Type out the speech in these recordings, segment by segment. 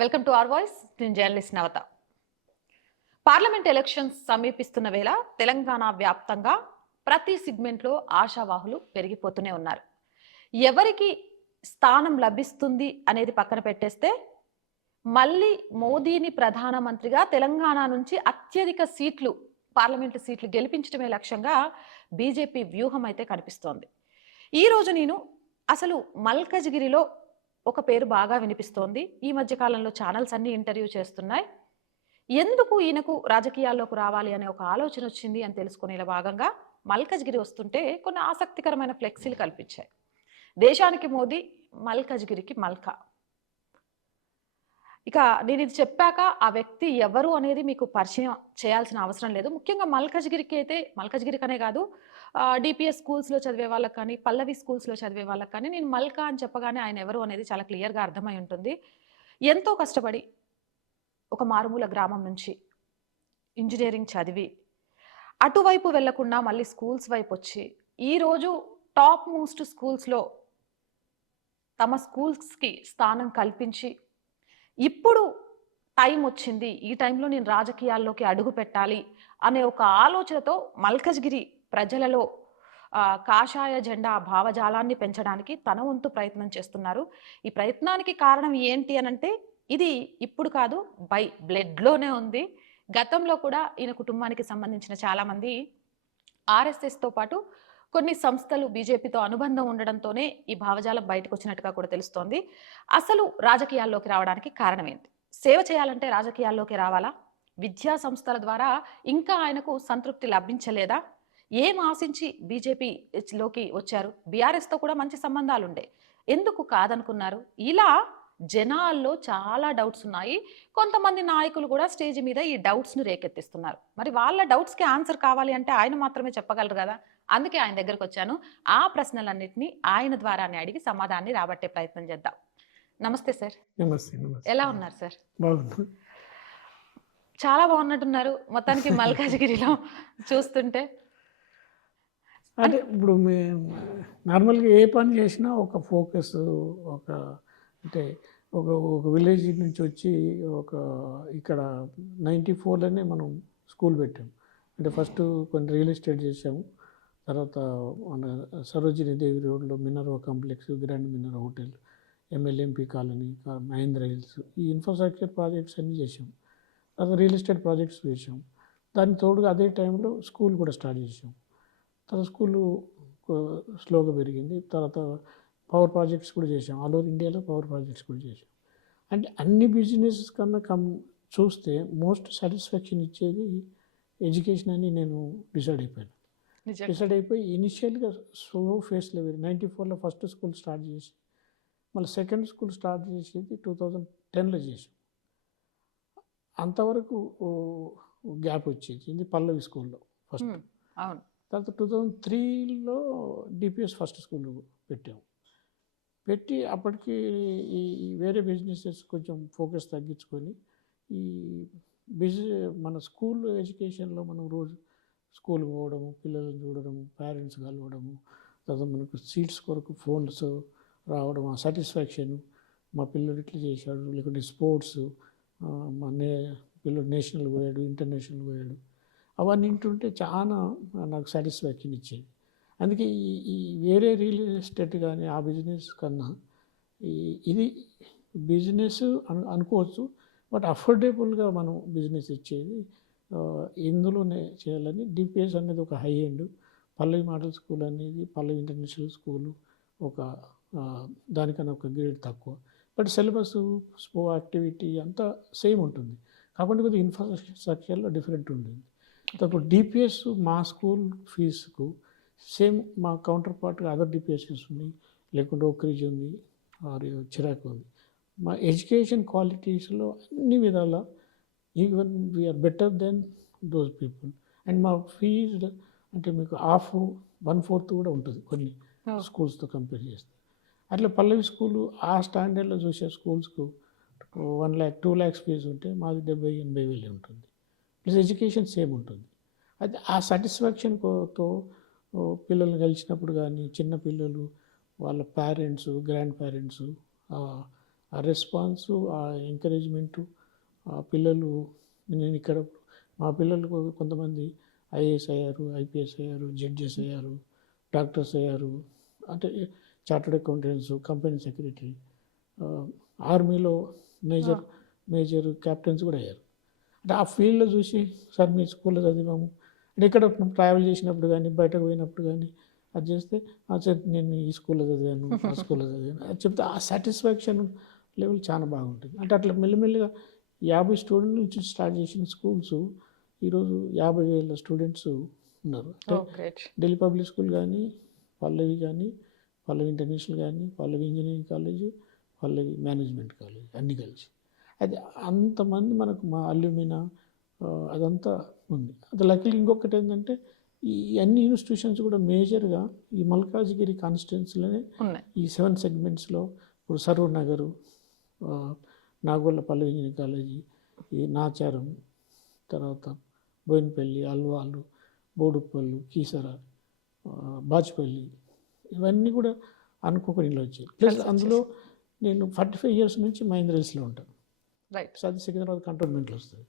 Welcome to our voice. నేను journalist నవత. Parliament elections సమీపిస్తున్న వేళ తెలంగాణ వ్యాప్తంగా ప్రతి సెగ్మెంట్లో ఆశావాహులు పెరిగిపోతూనే ఉన్నారు. ఎవరికి స్థానం లభిస్తుంది అనేది పక్కన పెట్టేస్తే మళ్ళీ మోదీని ప్రధానమంత్రిగా తెలంగాణ నుంచి అత్యధిక సీట్లు పార్లమెంటు సీట్లు గెలిపించడమే లక్ష్యంగా బీజేపీ వ్యూహం అయితే కనిపిస్తోంది. ఈరోజు నేను అసలు మల్కజ్గిరిలో ఒక పేరు బాగా వినిపిస్తోంది. ఈ మధ్య కాలంలో ఛానల్స్ అన్ని ఇంటర్వ్యూ చేస్తున్నాయి. ఎందుకు ఈయనకు రాజకీయాల్లోకి రావాలి అనే ఒక ఆలోచన వచ్చింది అని తెలుసుకునేలా భాగంగా మల్కజ్గిరి వస్తుంటే కొన్ని ఆసక్తికరమైన ఫ్లెక్సీలు కల్పించాయి. దేశానికి మోదీ, మల్కజ్గిరికి మల్కా. ఇక నేను ఇది చెప్పాక ఆ వ్యక్తి ఎవరు అనేది మీకు పరిచయం చేయాల్సిన అవసరం లేదు. ముఖ్యంగా మల్కజ్గిరికి అయితే మల్కజ్గిరికనే కాదు, డిపిఎస్ స్కూల్స్లో చదివే వాళ్ళకి కానీ, పల్లవి స్కూల్స్లో చదివే వాళ్ళకి కానీ నేను మల్కా అని చెప్పగానే ఆయన ఎవరు అనేది చాలా క్లియర్గా అర్థమై ఉంటుంది. ఎంతో కష్టపడి ఒక మారుమూల గ్రామం నుంచి ఇంజనీరింగ్ చదివి అటువైపు వెళ్లకుండా మళ్ళీ స్కూల్స్ వైపు వచ్చి ఈరోజు టాప్ మోస్ట్ స్కూల్స్లో తమ స్కూల్స్కి స్థానం కల్పించి ఇప్పుడు టైం వచ్చింది, ఈ టైంలో నేను రాజకీయాల్లోకి అడుగు పెట్టాలి అనే ఒక ఆలోచనతో మల్కజ్గిరి ప్రజలలో కాషాయ జెండా భావజాలాన్ని పెంచడానికి తన వంతు ప్రయత్నం చేస్తున్నారు. ఈ ప్రయత్నానికి కారణం ఏంటి అనంటే ఇది ఇప్పుడు కాదు, బై బ్లడ్లోనే ఉంది. గతంలో కూడా ఈయన కుటుంబానికి సంబంధించిన చాలామంది ఆర్ఎస్ఎస్తో పాటు కొన్ని సంస్థలు బీజేపీతో అనుబంధం ఉండడంతోనే ఈ భావజాలం బయటకు వచ్చినట్టుగా కూడా తెలుస్తోంది. అసలు రాజకీయాల్లోకి రావడానికి కారణం ఏంటి? సేవ చేయాలంటే రాజకీయాల్లోకి రావాలా? విద్యా సంస్థల ద్వారా ఇంకా ఆయనకు సంతృప్తి లభించలేదా? ఏం ఆశించి బీజేపీలోకి వచ్చారు? బీఆర్ఎస్తో కూడా మంచి సంబంధాలు ఉండే, ఎందుకు కాదనుకున్నారు? ఇలా జనాల్లో చాలా డౌట్స్ ఉన్నాయి. కొంతమంది నాయకులు కూడా స్టేజ్ మీద ఈ డౌట్స్ను రేకెత్తిస్తున్నారు. మరి వాళ్ళ డౌట్స్కి ఆన్సర్ కావాలి అంటే ఆయన మాత్రమే చెప్పగలరు కదా. అందుకే ఆయన దగ్గరకు వచ్చాను. ఆ ప్రశ్నలన్నింటినీ ఆయన ద్వారానే అడిగి సమాధానాన్ని రాబట్టే ప్రయత్నం చేద్దాం. నమస్తే సార్. నమస్తే. ఎలా ఉన్నారు సార్? బాగుంది. చాలా బాగున్నట్టున్నారు మొత్తానికి మల్కాజ్గిరిలో చూస్తుంటే. అంటే ఇప్పుడు మేము నార్మల్గా ఏ పని చేసినా ఒక ఫోకస్, ఒక అంటే ఒక ఒక విలేజ్ నుంచి వచ్చి ఒక ఇక్కడ 94లోనే మనం స్కూల్ పెట్టాం. అంటే ఫస్ట్ కొన్ని రియల్ ఎస్టేట్ చేసాము, తర్వాత మన సరోజినీ దేవి రోడ్లో Minerva complex, grand Minerva hotel, MLMP colony, Mahendra hills, ఈ ఇన్ఫ్రాస్ట్రక్చర్ ప్రాజెక్ట్స్ అన్నీ చేసాం. తర్వాత రియల్ ఎస్టేట్ ప్రాజెక్ట్స్ చేసాం. దాని తోడుగా అదే టైంలో స్కూల్ కూడా స్టార్ట్ చేసాం. తర్వాత స్కూలు స్లోగా పెరిగింది. తర్వాత పవర్ ప్రాజెక్ట్స్ కూడా చేసాం. ఆల్ ఓవర్ ఇండియాలో పవర్ ప్రాజెక్ట్స్ కూడా చేసాం. అంటే అన్ని బిజినెసెస్ కన్నా చూస్తే మోస్ట్ సాటిస్ఫాక్షన్ ఇచ్చేది ఎడ్యుకేషన్ అని నేను డిసైడ్ అయిపోయాను. డిసైడ్ అయిపోయి ఇనిషియల్గా స్లో ఫేస్లో 94లో ఫస్ట్ స్కూల్ స్టార్ట్ చేసి మళ్ళీ సెకండ్ స్కూల్ స్టార్ట్ చేసేది 2010లో చేసాం. అంతవరకు గ్యాప్ వచ్చేది. ఇది పల్లవి స్కూల్లో ఫస్ట్. అవును. తర్వాత 2003లో డిపిఎస్ ఫస్ట్ స్కూల్ పెట్టాము. పెట్టి అప్పటికి ఈ వేరే బిజినెసెస్ కొంచెం ఫోకస్ తగ్గించుకొని ఈ మన స్కూల్ ఎడ్యుకేషన్లో మనం రోజు స్కూల్కి పోవడము, పిల్లల్ని చూడడము, పేరెంట్స్ కలవడము, తర్వాత మనకు సీట్స్ కొరకు ఫోన్స్ రావడం, ఆ సాటిస్ఫాక్షన్, మా పిల్లలు ఇట్లా చేశాడు, లేకుంటే స్పోర్ట్స్, మా పిల్లడు నేషనల్ పోయాడు, ఇంటర్నేషనల్ పోయాడు, అవన్నీ వింటుంటే చాలా నాకు సాటిస్ఫాక్షన్ ఇచ్చేది. అందుకే ఈ వేరే రియల్ ఎస్టేట్ కానీ ఆ బిజినెస్ కన్నా ఇది బిజినెస్ అనుకోవచ్చు, బట్ అఫోర్డబుల్గా మనం బిజినెస్ ఇచ్చేది ఇందులోనే చేయాలని డిపిఎస్ అనేది ఒక హై ఎండ్, పల్లవి మోడల్ స్కూల్ అనేది పల్లవి ఇంటర్నేషనల్ స్కూలు ఒక దానికన్నా ఒక గ్రేడ్ తక్కువ, బట్ సిలబస్, యాక్టివిటీ అంతా సేమ్ ఉంటుంది. కాకుండా కొద్దిగా ఇన్ఫ్రాస్ట్రక్చర్లో డిఫరెంట్ ఉంటుంది. ఇప్పుడు డిపిఎస్ మా స్కూల్ ఫీజుకు సేమ్ మా కౌంటర్ పార్ట్గా అదర్ డిపిఎస్ఎస్ ఉన్నాయి, లేకుంటే ఓక్రిజ్ ఉంది, చిరాకు ఉంది. మా ఎడ్యుకేషన్ క్వాలిటీస్లో అన్ని విధాల even we are better then those people. And మా ఫీజ్ అంటే మీకు 1/4 కూడా ఉంటుంది కొన్ని స్కూల్స్తో కంపేర్ చేస్తే. అట్లా పల్లవి స్కూలు ఆ స్టాండర్డ్లో చూసే స్కూల్స్కు 1 lakh 2 lakhs ఫీజు ఉంటే మాది 70,000-80,000 వేలు ఉంటుంది. ప్లస్ ఎడ్యుకేషన్ సేమ్ ఉంటుంది. అయితే ఆ సాటిస్ఫాక్షన్తో పిల్లల్ని కలిసినప్పుడు కానీ, చిన్న పిల్లలు వాళ్ళ పేరెంట్స్, గ్రాండ్ పేరెంట్స్, ఆ రెస్పాన్సు, ఆ ఎంకరేజ్మెంటు, ఆ పిల్లలు నేను ఇక్కడ మా పిల్లలు కొంతమంది ఐఏఎస్ అయ్యారు, ఐపీఎస్ అయ్యారు, జడ్జెస్ అయ్యారు, డాక్టర్స్ అయ్యారు, అంటే చార్టర్డ్ అకౌంటెంట్స్, కంపెనీ సెక్రటరీ, ఆర్మీలో మేజర్ మేజర్ క్యాప్టెన్స్ కూడా అయ్యారు. అంటే ఆ ఫీల్డ్లో చూసి సార్ మీ స్కూల్లో చదివాము అంటే ఇక్కడ ట్రావెల్ చేసినప్పుడు కానీ బయటకు పోయినప్పుడు కానీ అది చేస్తే సార్ నేను ఈ స్కూల్లో చదివాను ఆ స్కూల్లో చదివాను అది చెప్తే ఆ సాటిస్ఫాక్షన్ లెవెల్ చాలా బాగుంటుంది. అంటే అట్లా మెల్లిమెల్లిగా 50 స్టూడెంట్ నుంచి స్టార్ట్ చేసిన స్కూల్స్ ఈరోజు 50,000 స్టూడెంట్స్ ఉన్నారు. అంటే ఢిల్లీ పబ్లిక్ స్కూల్ కానీ, పల్లవి కానీ, పల్లవి ఇంటర్నేషనల్ కానీ, పల్లవి ఇంజనీరింగ్ కాలేజ్, పల్లవి మేనేజ్మెంట్ కాలేజ్ అన్నీ కలిసి అది అంతమంది మనకు మా అల్యూమినా అదంతా ఉంది. అది లక్కీగా ఇంకొకటి ఏంటంటే ఈ అన్ని ఇన్స్టిట్యూషన్స్ కూడా మేజర్గా ఈ మల్కాజ్గిరి కాన్స్టిట్యున్సీలోనే ఈ 7 సెగ్మెంట్స్లో ఇప్పుడు సరూర్ నగరు, నాగోళ్ళ పల్లవి ఇంజనీరింగ్ కాలేజీ, ఈ నాచారం, తర్వాత బోయినపల్లి, అల్వాలు, బోడుప్పల్లు, కీసర, బాచుపల్లి ఇవన్నీ కూడా అనుకోకుండా వచ్చాయి. ప్లస్ అందులో నేను 45 ఇయర్స్ నుంచి మహేంద్ర హిల్స్లో ఉంటాను. రైట్. సో అది సికింద్రాబాద్ కంటోన్మెంట్లో వస్తుంది.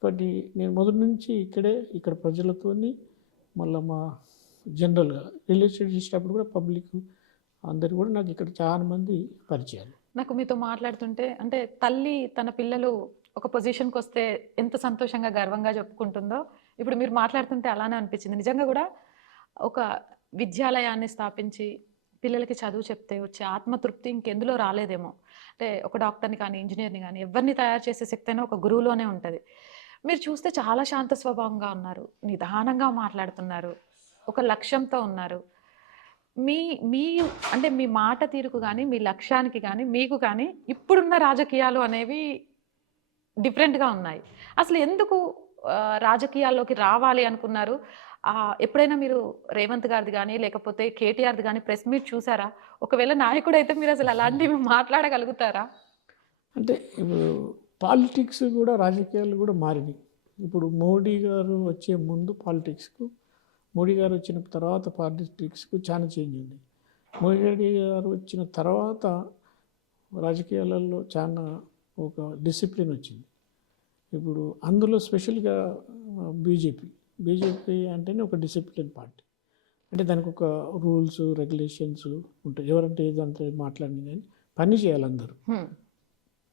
కాబట్టి నేను మొదటి నుంచి ఇక్కడ ప్రజలతోని మళ్ళీ మా జనరల్గా రియల్ ఎస్టేట్ చేసేటప్పుడు కూడా పబ్లిక్ అందరు కూడా నాకు ఇక్కడ చాలా మంది పరిచయాలు. నాకు మీతో మాట్లాడుతుంటే అంటే తల్లి తన పిల్లలు ఒక పొజిషన్కి వస్తే ఎంత సంతోషంగా గర్వంగా చెప్పుకుంటుందో ఇప్పుడు మీరు మాట్లాడుతుంటే అలానే అనిపించింది. నిజంగా కూడా ఒక విద్యాలయాన్ని స్థాపించి పిల్లలకి చదువు చెప్తే వచ్చే ఆత్మతృప్తి ఇంకెందులో రాలేదేమో. అంటే ఒక డాక్టర్ని కానీ ఇంజనీర్ని కానీ ఎవరిని తయారు చేసే శక్తి అయినా ఒక గురువులోనే ఉంటుంది. మీరు చూస్తే చాలా శాంత స్వభావంగా ఉన్నారు, నిదానంగా మాట్లాడుతున్నారు, ఒక లక్ష్యంతో ఉన్నారు. మీ మీ అంటే మీ మాట తీరుకు కానీ మీ లక్ష్యానికి కానీ మీకు కానీ ఇప్పుడున్న రాజకీయాలు అనేవి డిఫరెంట్గా ఉన్నాయి. అసలు ఎందుకు రాజకీయాల్లోకి రావాలి అనుకున్నారు? ఎప్పుడైనా మీరు రేవంత్ గారిది కానీ లేకపోతే కేటీఆర్ది కానీ ప్రెస్ మీట్ చూసారా? ఒకవేళ నాయకుడు అయితే మీరు అసలు అలాంటివి మాట్లాడగలుగుతారా? అంటే ఇప్పుడు పాలిటిక్స్ కూడా రాజకీయాలు కూడా మారినాయి. ఇప్పుడు మోడీ గారు వచ్చే ముందు పాలిటిక్స్కు, మోడీ గారు వచ్చిన తర్వాత పాలిటిక్స్కు చాలా చేంజ్ ఉంది. మోడీ గారు వచ్చిన తర్వాత రాజకీయాలలో చాలా ఒక డిసిప్లిన్ వచ్చింది. ఇప్పుడు అందులో స్పెషల్గా బీజేపీ అంటేనే ఒక డిసిప్లిన్ పార్టీ. అంటే దానికి ఒక రూల్స్ రెగ్యులేషన్స్ ఉంటాయి. ఎవరంటే ఏదంటే మాట్లాడిన కానీ పని చేయాలి అందరూ.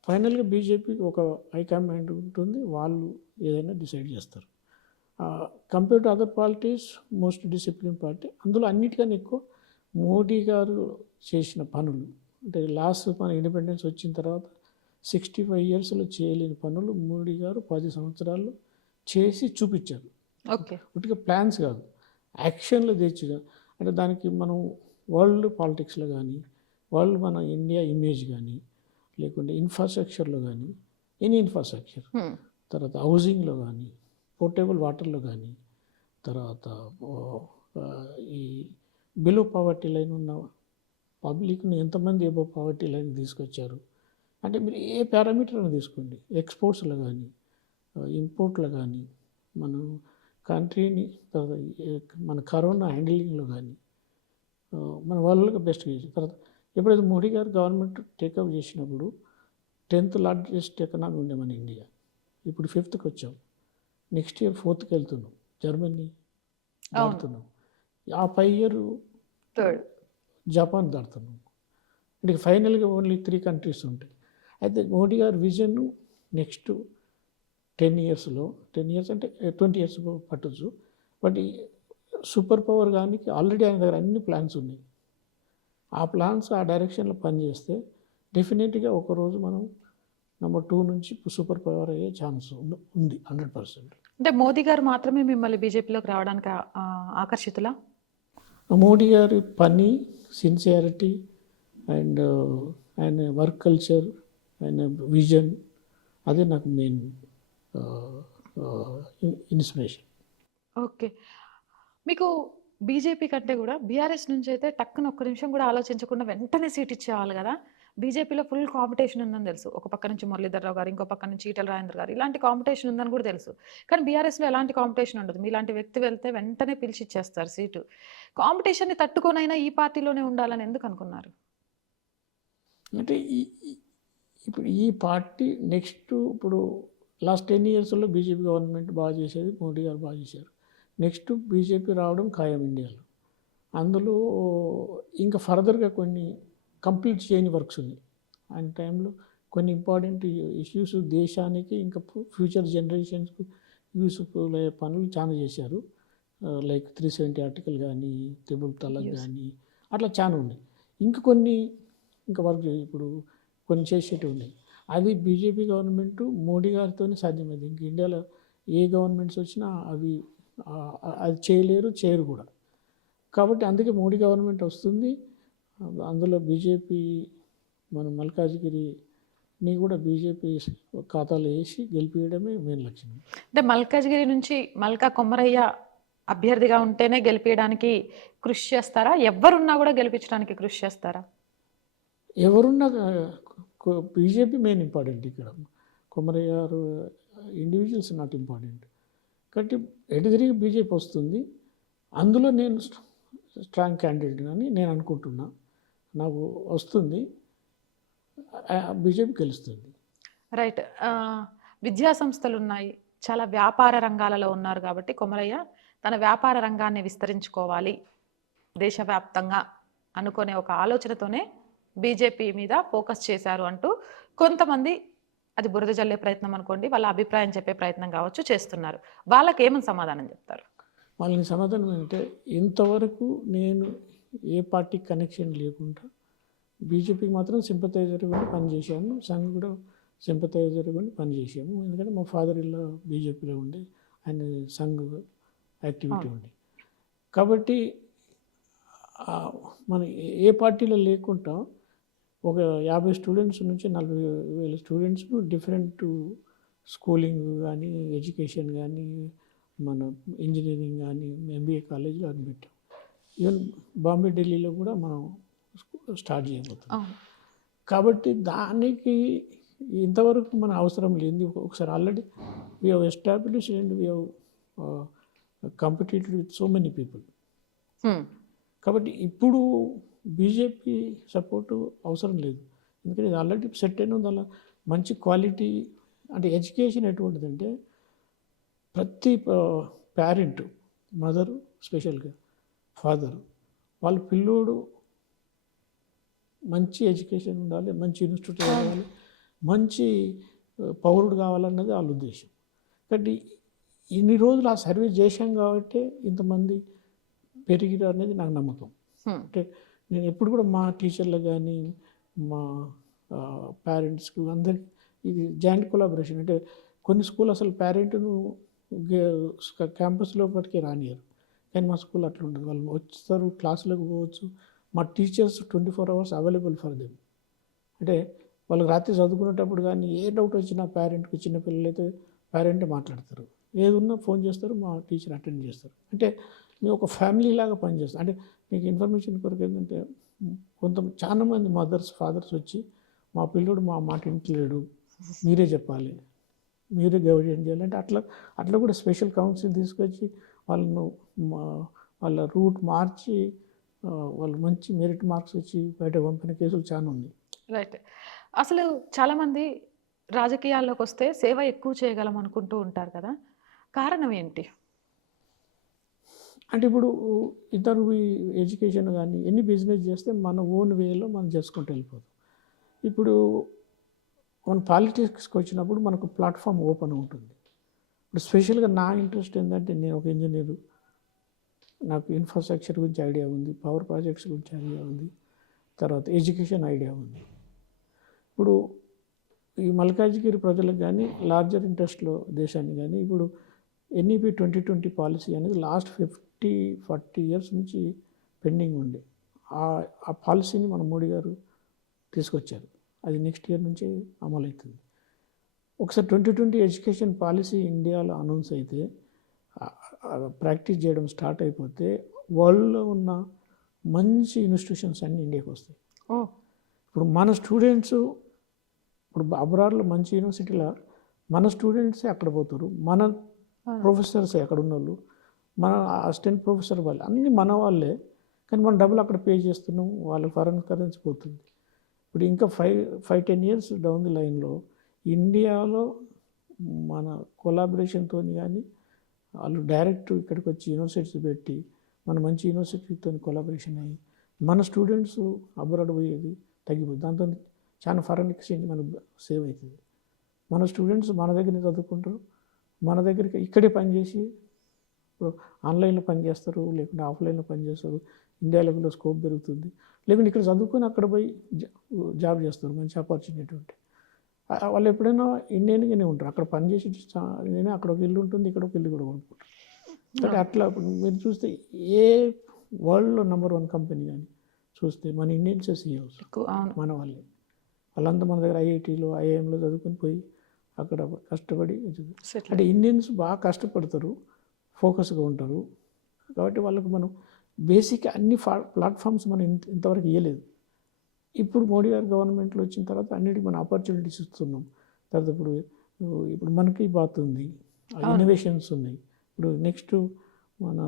ఫైనల్గా బీజేపీకి ఒక హైకమాండ్ ఉంటుంది, వాళ్ళు ఏదైనా డిసైడ్ చేస్తారు. Compare to other parties most discipline party. అందులో అన్నిటికన్నా ఎక్కువ మోడీ గారు చేసిన పనులు అంటే లాస్ట్ మన ఇండిపెండెన్స్ వచ్చిన తర్వాత 65 ఇయర్స్లో చేయలేని పనులు మోడీ గారు 10 సంవత్సరాల్లో చేసి చూపించారు. ఓకే, ఉట్టిగా ప్లాన్స్ కాదు, యాక్షన్లో తెచ్చిగా. అంటే దానికి మనం వరల్డ్ పాలిటిక్స్లో కానీ, వరల్డ్ మన ఇండియా ఇమేజ్ కానీ, లేకుంటే ఇన్ఫ్రాస్ట్రక్చర్లో కానీ, ఎనీ ఇన్ఫ్రాస్ట్రక్చర్, తర్వాత హౌసింగ్లో కానీ, పోర్టబుల్ వాటర్లో కానీ, తర్వాత ఈ బిలో పావర్టీ లైన్ ఉన్న పబ్లిక్ని ఎంతమంది ఎబో పావర్టీ లైన్ తీసుకొచ్చారు. అంటే మీరు ఏ పారామీటర్ అని తీసుకోండి, ఎక్స్పోర్ట్స్లో కానీ ఇంపోర్ట్లో కానీ, మనం కంట్రీని మన కరోనా హ్యాండిలింగ్లో కానీ మన వాళ్ళకి బెస్ట్ చేసి తర్వాత ఎప్పుడైతే మోడీ గారు గవర్నమెంట్ టేకప్ చేసినప్పుడు 10th లార్జెస్ట్ ఎకనామీ ఉండే మన ఇండియా, ఇప్పుడు 5th వచ్చాం. నెక్స్ట్ ఇయర్ 4th వెళ్తున్నాం, జర్మనీ దాడుతున్నాం. ఆ 5 year జపాన్ దాడుతున్నాం. అంటే ఫైనల్గా ఓన్లీ 3 countries ఉంటాయి. అయితే మోడీ గారి విజన్ నెక్స్ట్ 10 yearsలో 10 years అంటే 20 years పట్టచ్చు. బట్ సూపర్ పవర్ కానీ ఆల్రెడీ ఆయన దగ్గర అన్ని ప్లాన్స్ ఉన్నాయి. ఆ ప్లాన్స్ ఆ డైరెక్షన్లో పనిచేస్తే డెఫినెట్గా ఒకరోజు మనం నెంబర్ 2 నుంచి సూపర్ పవర్ అయ్యే ఛాన్స్ ఉంది 100%. అంటే మోదీ గారు మాత్రమే మిమ్మల్ని బీజేపీలోకి రావడానికి ఆకర్షితులా? మోడీ గారి పని, సిన్సియారిటీ అండ్ ఆయన వర్క్ కల్చర్, ఆయన విజన్, అదే నాకు మెయిన్ ఇన్స్పిరేషన్. ఓకే, మీకు బీజేపీ కంటే కూడా బీఆర్ఎస్ నుంచి అయితే టక్కున ఒక్క నిమిషం కూడా ఆలోచించకుండా వెంటనే సీట్ ఇచ్చేవాళ్ళు కదా. బీజేపీలో ఫుల్ కాంపిటీషన్ ఉందని తెలుసు. ఒక పక్క నుంచి మురళీధర్రావు గారు, ఇంకో పక్క నుంచి ఈటెల రాజేందర్ గారు, ఇలాంటి కాంపిటీషన్ ఉందని కూడా తెలుసు. కానీ బీఆర్ఎస్లో ఎలాంటి కాంపిటీషన్ ఉండదు. మీలాంటి వ్యక్తి వెళ్తే వెంటనే పిలిచి ఇచ్చేస్తారు సీటు. కాంపిటీషన్ని తట్టుకోనైనా ఈ పార్టీలోనే ఉండాలని ఎందుకు అనుకున్నారు? అంటే ఇప్పుడు ఈ పార్టీ నెక్స్ట్ ఇప్పుడు లాస్ట్ 10 ఇయర్స్లో బీజేపీ గవర్నమెంట్ బాగా చేసేది, మోడీ గారు బాగా చేశారు. నెక్స్ట్ బీజేపీ రావడం ఖాయం ఇండియాలో. అందులో ఇంకా ఫర్దర్గా కొన్ని కంప్లీట్ చేయని వర్క్స్ ఉన్నాయి. ఆయన టైంలో కొన్ని ఇంపార్టెంట్ ఇష్యూస్ దేశానికి ఇంకా ఫ్యూచర్ జనరేషన్స్కు యూస్ఫుల్ అయ్యే పనులు చాలా చేశారు. లైక్ 370 ఆర్టికల్ కానీ, త్రిబుల్ తలాక్ కానీ, అట్లా చాలా ఉన్నాయి. ఇంకా వర్క్ ఇప్పుడు కొన్ని చేసేటివి ఉన్నాయి. అది బీజేపీ గవర్నమెంట్ మోడీ గారితోనే సాధ్యమైంది. ఇంక ఇండియాలో ఏ గవర్నమెంట్స్ వచ్చినా అవి అది చేయరు కూడా. కాబట్టి అందుకే మోడీ గవర్నమెంట్ వస్తుంది. అందులో బీజేపీ మన మల్కాజ్గిరిని కూడా బీజేపీ ఖాతాలో వేసి గెలిపించడమే మెయిన్ లక్ష్యం. అంటే మల్కాజ్గిరి నుంచి మల్కా కొమరయ్య అభ్యర్థిగా ఉంటేనే గెలిపించడానికి కృషి చేస్తారా? ఎవరున్నా కూడా గెలిపించడానికి కృషి చేస్తారా? ఎవరున్నా బీజేపీ మెయిన్ ఇంపార్టెంట్. ఇక్కడ కొమరయ్య గారు ఇండివిజువల్స్ నాట్ ఇంపార్టెంట్. కాబట్టి ఎటు తిరిగి బీజేపీ వస్తుంది. అందులో నేను స్ట్రాంగ్ క్యాండిడేట్ అని నేను అనుకుంటున్నా. నాకు వస్తుంది, బీజేపీ గెలుస్తుంది. రైట్. విద్యా సంస్థలు ఉన్నాయి, చాలా వ్యాపార రంగాలలో ఉన్నారు కాబట్టి కొమరయ్య తన వ్యాపార రంగాన్ని విస్తరించుకోవాలి దేశవ్యాప్తంగా అనుకునే ఒక ఆలోచనతోనే బీజేపీ మీద ఫోకస్ చేశారు అంటూ కొంతమంది, అది బురద జల్లే ప్రయత్నం అనుకోండి, వాళ్ళ అభిప్రాయం చెప్పే ప్రయత్నం కావచ్చు, చేస్తున్నారు. వాళ్ళకి ఏమని సమాధానం చెప్తారు? వాళ్ళని సమాధానం అంటే, ఇంతవరకు నేను ఏ పార్టీ కనెక్షన్ లేకుండా బీజేపీకి మాత్రం సింపథైజర్గా పనిచేశాను. సంఘ్ కూడా సింపథైజర్గా పనిచేసాము. ఎందుకంటే మా ఫాదర్ ఇలా బీజేపీలో ఉండే, ఆయన సంఘ్ యాక్టివిటీ ఉండే. కాబట్టి మన ఏ పార్టీలో లేకుండా ఒక 50 స్టూడెంట్స్ నుంచి 40,000 స్టూడెంట్స్ డిఫరెంట్ స్కూలింగ్ కానీ, ఎడ్యుకేషన్ కానీ, మన ఇంజనీరింగ్ కానీ, ఎంబీఏ కాలేజీలో అని పెట్టాం. ఈవెన్ బాంబే, ఢిల్లీలో కూడా మనం స్టార్ట్ చేయబోతున్నాం. కాబట్టి దానికి ఇంతవరకు మన అవసరం లేదు. ఒకసారి already we have established and we have competed with so many people. కాబట్టి ఇప్పుడు బీజేపీ సపోర్టు అవసరం లేదు. ఎందుకంటే ఇది ఆల్రెడీ సెట్ అయిన దానిలో మంచి క్వాలిటీ. అంటే ఎడ్యుకేషన్ ఎటువంటిదంటే, ప్రతి పేరెంట్, మదరు స్పెషల్గా ఫాదరు, వాళ్ళ పిల్లోడు మంచి ఎడ్యుకేషన్ ఉండాలి, మంచి ఇన్స్టిట్యూట్ కావాలి, మంచి పౌరుడు కావాలన్నది వాళ్ళ ఉద్దేశం. కాబట్టి ఇన్ని రోజులు ఆ సర్వీస్ చేశాం కాబట్టి ఇంతమంది పెరిగిరు అనేది నాకు నమ్మకం. అంటే నేను ఎప్పుడు కూడా మా టీచర్లకు కానీ, మా పేరెంట్స్కి అందరికి ఇది జాయింట్ కొలాబరేషన్. అంటే కొన్ని స్కూల్ అసలు పేరెంట్ను క్యాంపస్ లోపలికి రానియరు, కానీ మా స్కూల్ అట్లా ఉండదు. వాళ్ళు వస్తారు, క్లాసులకు పోవచ్చు. మా teachers 24 hours available for them. అంటే వాళ్ళకి రాత్రి చదువుకునేటప్పుడు కానీ ఏ డౌట్ వచ్చినా పేరెంట్కి, చిన్నపిల్లలు అయితే పేరెంట్ మాట్లాడతారు, ఏది ఉన్నా ఫోన్ చేస్తారు, మా టీచర్ అటెండ్ చేస్తారు. అంటే మేము ఒక ఫ్యామిలీ లాగా పనిచేస్తాం. అంటే మీకు ఇన్ఫర్మేషన్ కొరకు ఏంటంటే, చాలామంది మదర్స్, ఫాదర్స్ వచ్చి మా పిల్లడు మా మాట ఇంటలేడు, మీరే చెప్పాలి, మీరే గైడెన్స్ చేయాలంటే అట్లా కూడా స్పెషల్ కౌన్సిల్ తీసుకొచ్చి వాళ్ళ రూట్ మార్చి వాళ్ళు మంచి మెరిట్ మార్క్స్ వచ్చి బయట పంపిన కేసులు చాలా ఉన్నాయి. రైట్. అసలు చాలామంది రాజకీయాల్లోకి వస్తే సేవ ఎక్కువ చేయగలం అనుకుంటూ ఉంటారు కదా, కారణం ఏంటి? అంటే ఇప్పుడు ఇద్దరు ఎడ్యుకేషన్ కానీ ఎన్ని బిజినెస్ చేస్తే మన ఓన్ వేలో మనం చేసుకుంటూ వెళ్ళిపోతాం. ఇప్పుడు మన పాలిటిక్స్కి వచ్చినప్పుడు మనకు ప్లాట్ఫామ్ ఓపెన్ ఉంటుంది. ఇప్పుడు స్పెషల్గా నా ఇంట్రెస్ట్ ఏంటంటే, నేను ఒక ఇంజనీరు, నాకు ఇన్ఫ్రాస్ట్రక్చర్ గురించి ఐడియా ఉంది, పవర్ ప్రాజెక్ట్స్ గురించి ఐడియా ఉంది, తర్వాత ఎడ్యుకేషన్ ఐడియా ఉంది. ఇప్పుడు ఈ మల్కాజ్గిరి ప్రజలకు కానీ, లార్జర్ ఇంట్రెస్ట్లో దేశాన్ని కానీ, ఇప్పుడు NEP 2020 పాలసీ అనేది లాస్ట్ 50-40 years నుంచి పెండింగ్ ఉండే. ఆ పాలసీని మన మోడీ గారు తీసుకొచ్చారు. అది నెక్స్ట్ ఇయర్ నుంచి అమలవుతుంది. ఒకసారి 2020 ఎడ్యుకేషన్ పాలసీ ఇండియాలో అనౌన్స్ అయితే, ప్రాక్టీస్ చేయడం స్టార్ట్ అయిపోతే, వరల్డ్లో ఉన్న మంచి ఇన్స్టిట్యూషన్స్ అన్నీ ఇండియాకి వస్తాయి. ఇప్పుడు మన స్టూడెంట్స్, ఇప్పుడు అబ్రాడ్లో మంచి యూనివర్సిటీలో మన స్టూడెంట్సే అక్కడ పోతారు, మన ప్రొఫెసర్సే అక్కడ ఉన్నోళ్ళు, మన అసిస్టెంట్ ప్రొఫెసర్ వాళ్ళు అన్నీ మన వాళ్ళే. కానీ మనం డబ్బులు అక్కడ పే చేస్తున్నాం, వాళ్ళ ఫారెన్ కరెన్సీ పోతుంది. ఇప్పుడు ఇంకా 5-10 ఇయర్స్ డౌన్ ది లైన్లో ఇండియాలో మన కొలాబరేషన్తో కానీ వాళ్ళు డైరెక్ట్ ఇక్కడికి వచ్చి యూనివర్సిటీస్ పెట్టి మన మంచి యూనివర్సిటీతో కొలాబరేషన్ అయ్యి మన స్టూడెంట్స్ అబ్రాడ్ పోయేది తగ్గిపోతుంది. దాంతో చాలా ఫారెన్ ఎక్స్చేంజ్ మనకు సేవ్ అవుతుంది. మన స్టూడెంట్స్ మన దగ్గర చదువుకుంటారు, మన దగ్గరికి ఇక్కడే పనిచేసి ఇప్పుడు ఆన్లైన్లో పనిచేస్తారు, లేకుంటే ఆఫ్లైన్లో పనిచేస్తారు. ఇండియా లెవెల్లో స్కోప్ పెరుగుతుంది. లేకుంటే ఇక్కడ చదువుకొని అక్కడ పోయి జాబ్ చేస్తారు, మంచి ఆపర్చునిటీ ఉంటే. వాళ్ళు ఎప్పుడైనా ఇండియన్గానే ఉంటారు, అక్కడ పనిచేసి నేను అక్కడ ఒక ఇల్లు ఉంటుంది, ఇక్కడ ఒక ఇల్లు కూడా కొనుక్కుంటారు. అంటే అట్లా మీరు చూస్తే ఏ వరల్డ్లో నెంబర్ 1 కంపెనీ కానీ చూస్తే మన ఇండియన్సే సీఈఓస్ మన వాళ్ళే. వాళ్ళంతా మన దగ్గర ఐఐటీలో ఐఐఎంలో చదువుకొని పోయి అక్కడ కష్టపడి అంటే ఇండియన్స్ బాగా కష్టపడతారు, ఫోకస్గా ఉంటారు. కాబట్టి వాళ్ళకు మనం బేసిక్ అన్ని ప్లాట్ఫామ్స్ మనం ఇంతవరకు ఇవ్వలేదు. ఇప్పుడు మోడీ గారు గవర్నమెంట్లో వచ్చిన తర్వాత అన్నిటికీ మనం ఆపర్చునిటీస్ ఇస్తున్నాం. తర్వాత ఇప్పుడు మనకి బాత్ ఉంది, ఇన్నోవేషన్స్ ఉన్నాయి. ఇప్పుడు నెక్స్ట్ మన